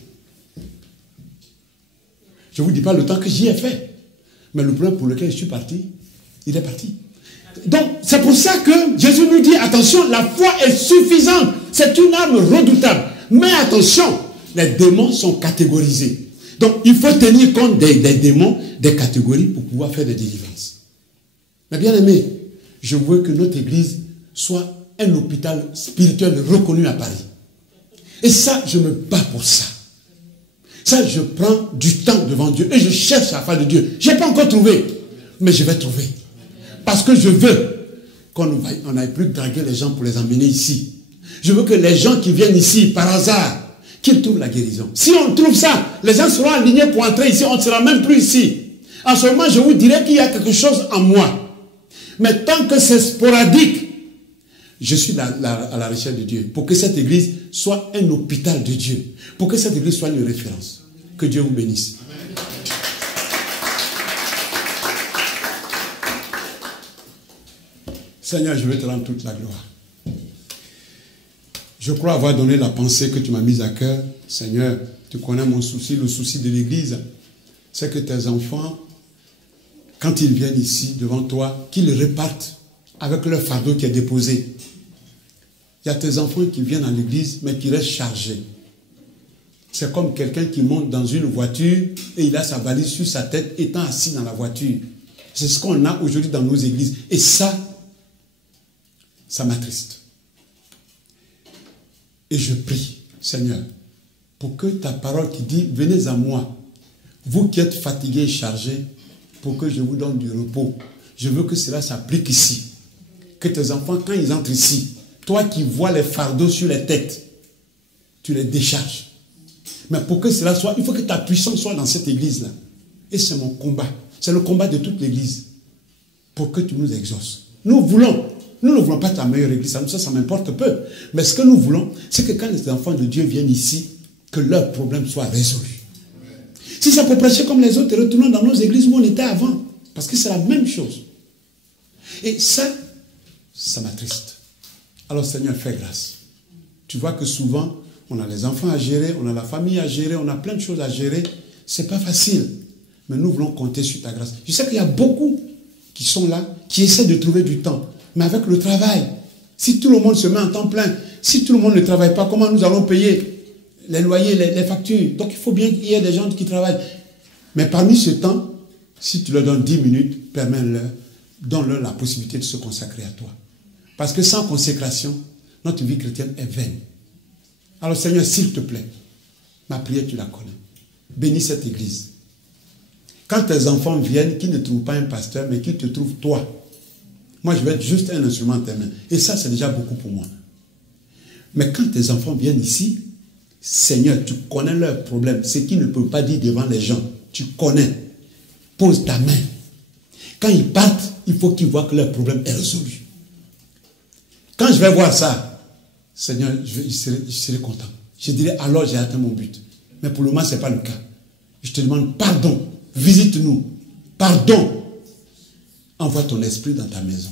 Je ne vous dis pas le temps que j'y ai fait. Mais le problème pour lequel je suis parti, il est parti. Donc, c'est pour ça que Jésus nous dit, attention, la foi est suffisante. C'est une arme redoutable. Mais attention, les démons sont catégorisés. Donc, il faut tenir compte des démons, des catégories pour pouvoir faire des délivrances. Mais bien aimé, je veux que notre église soit un hôpital spirituel reconnu à Paris. Et ça, je me bats pour ça. Ça, je prends du temps devant Dieu et je cherche la face de Dieu. Je n'ai pas encore trouvé, mais je vais trouver. Parce que je veux qu'on n'aille plus draguer les gens pour les emmener ici. Je veux que les gens qui viennent ici par hasard, qu'ils trouvent la guérison. Si on trouve ça, les gens seront alignés pour entrer ici, on ne sera même plus ici. En ce moment, je vous dirais qu'il y a quelque chose en moi. Mais tant que c'est sporadique, je suis à la recherche de Dieu. Pour que cette église soit un hôpital de Dieu. Pour que cette église soit une référence. Que Dieu vous bénisse. Seigneur, je vais te rendre toute la gloire. Je crois avoir donné la pensée que tu m'as mise à cœur. Seigneur, tu connais mon souci, le souci de l'église. C'est que tes enfants, quand ils viennent ici devant toi, qu'ils repartent avec leur fardeau qui est déposé. Il y a tes enfants qui viennent à l'église, mais qui restent chargés. C'est comme quelqu'un qui monte dans une voiture et il a sa valise sur sa tête étant assis dans la voiture. C'est ce qu'on a aujourd'hui dans nos églises. Et ça m'attriste. Et je prie, Seigneur, pour que ta parole qui dit, venez à moi, vous qui êtes fatigués et chargés, pour que je vous donne du repos. Je veux que cela s'applique ici. Que tes enfants, quand ils entrent ici, toi qui vois les fardeaux sur les têtes, tu les décharges. Mais pour que cela soit, il faut que ta puissance soit dans cette église-là. Et c'est mon combat. C'est le combat de toute l'église. Pour que tu nous exauces. Nous ne voulons pas ta meilleure église. Ça m'importe peu. Mais ce que nous voulons, c'est que quand les enfants de Dieu viennent ici, que leurs problèmes soient résolus. Si ça peut prêcher comme les autres, retournons dans nos églises où on était avant. Parce que c'est la même chose. Et ça m'attriste. Alors Seigneur, fais grâce. Tu vois que souvent, on a les enfants à gérer, on a la famille à gérer, on a plein de choses à gérer. C'est pas facile. Mais nous voulons compter sur ta grâce. Je sais qu'il y a beaucoup qui sont là, qui essaient de trouver du temps. Mais avec le travail, si tout le monde se met en temps plein, si tout le monde ne travaille pas, comment nous allons payer les loyers, les factures? Donc il faut bien qu'il y ait des gens qui travaillent. Mais parmi ce temps, si tu leur donnes 10 minutes, permets-leur, donne-leur la possibilité de se consacrer à toi. Parce que sans consécration, notre vie chrétienne est vaine. Alors Seigneur, s'il te plaît, ma prière, tu la connais. Bénis cette église. Quand tes enfants viennent, qui ne trouvent pas un pasteur, mais qui te trouvent toi, moi je vais être juste un instrument de tes mains. Et ça, c'est déjà beaucoup pour moi. Mais quand tes enfants viennent ici, Seigneur, tu connais leurs problèmes. Ce qu'ils ne peuvent pas dire devant les gens, tu connais. Pose ta main. Quand ils partent, il faut qu'ils voient que leur problème est résolu. Quand je vais voir ça, Seigneur, je serai content. Je dirai, alors j'ai atteint mon but. Mais pour le moment, ce n'est pas le cas. Je te demande pardon. Visite-nous. Pardon. Envoie ton esprit dans ta maison.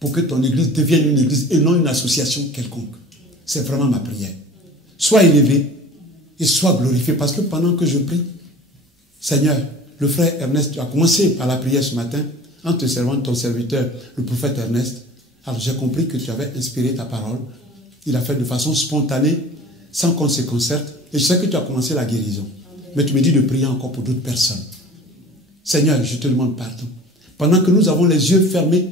Pour que ton église devienne une église et non une association quelconque. C'est vraiment ma prière. Sois élevé et sois glorifié. Parce que pendant que je prie, Seigneur, le frère Ernest, tu as commencé par la prière ce matin en te servant de ton serviteur, le prophète Ernest. Alors j'ai compris que tu avais inspiré ta parole. Il a fait de façon spontanée, sans qu'on se concerte. Et je sais que tu as commencé la guérison. Mais tu me dis de prier encore pour d'autres personnes. Seigneur, je te demande pardon. Pendant que nous avons les yeux fermés,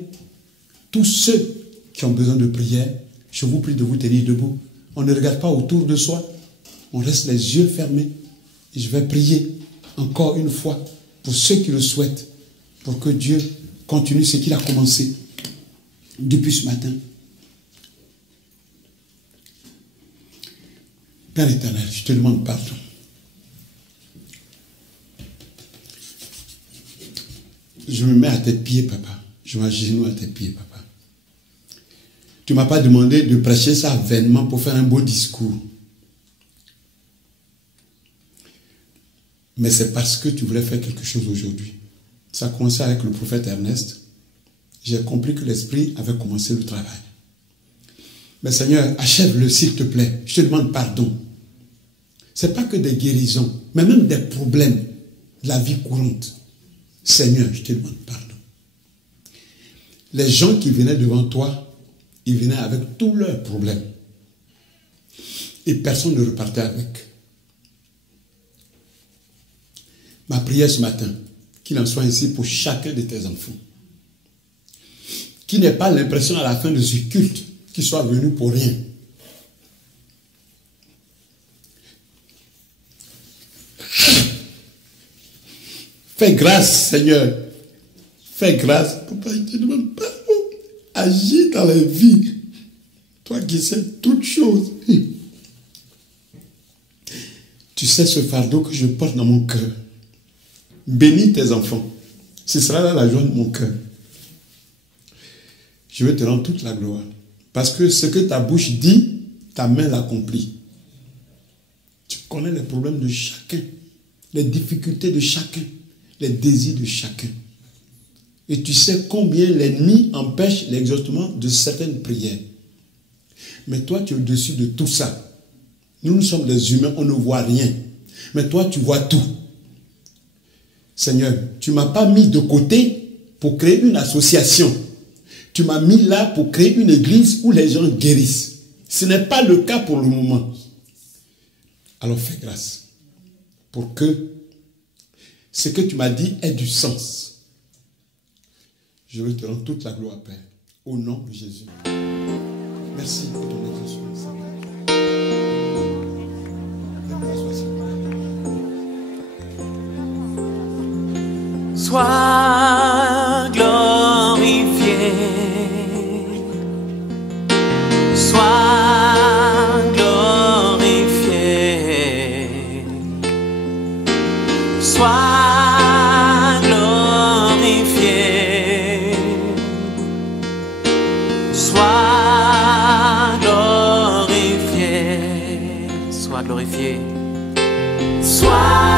tous ceux qui ont besoin de prière, je vous prie de vous tenir debout. On ne regarde pas autour de soi. On reste les yeux fermés. Et je vais prier encore une fois pour ceux qui le souhaitent. Pour que Dieu continue ce qu'il a commencé depuis ce matin. Père éternel, je te demande pardon. Je me mets à tes pieds, papa. Je m'agenouille à tes pieds, papa. Tu ne m'as pas demandé de prêcher ça vainement pour faire un beau discours. Mais c'est parce que tu voulais faire quelque chose aujourd'hui. Ça a commencé avec le prophète Ernest. J'ai compris que l'Esprit avait commencé le travail. Mais Seigneur, achève-le s'il te plaît. Je te demande pardon. Ce n'est pas que des guérisons, mais même des problèmes de la vie courante. Seigneur, je te demande pardon. Les gens qui venaient devant toi, ils venaient avec tous leurs problèmes. Et personne ne repartait avec. Ma prière ce matin, qu'il en soit ainsi pour chacun de tes enfants. Qui n'ait pas l'impression à la fin de ce culte qu'ils soient venus pour rien. Fais grâce, Seigneur. Fais grâce. Papa, je te demande pardon. Agis dans la vie. Toi qui sais toutes choses. Tu sais ce fardeau que je porte dans mon cœur. Bénis tes enfants. Ce sera là la joie de mon cœur. Je vais te rendre toute la gloire. Parce que ce que ta bouche dit, ta main l'accomplit. Tu connais les problèmes de chacun. Les difficultés de chacun. Les désirs de chacun. Et tu sais combien l'ennemi empêche l'exaucement de certaines prières. Mais toi, tu es au-dessus de tout ça. Nous sommes des humains, on ne voit rien. Mais toi, tu vois tout. Seigneur, tu ne m'as pas mis de côté pour créer une association. Tu m'as mis là pour créer une église où les gens guérissent. Ce n'est pas le cas pour le moment. Alors fais grâce pour que ce que tu m'as dit ait du sens. Je veux te rendre toute la gloire, Père, au nom de Jésus. Merci pour ton exaucement. Sois glorifié, sois glorifié, sois glorifié, sois glorifié, sois glorifié, sois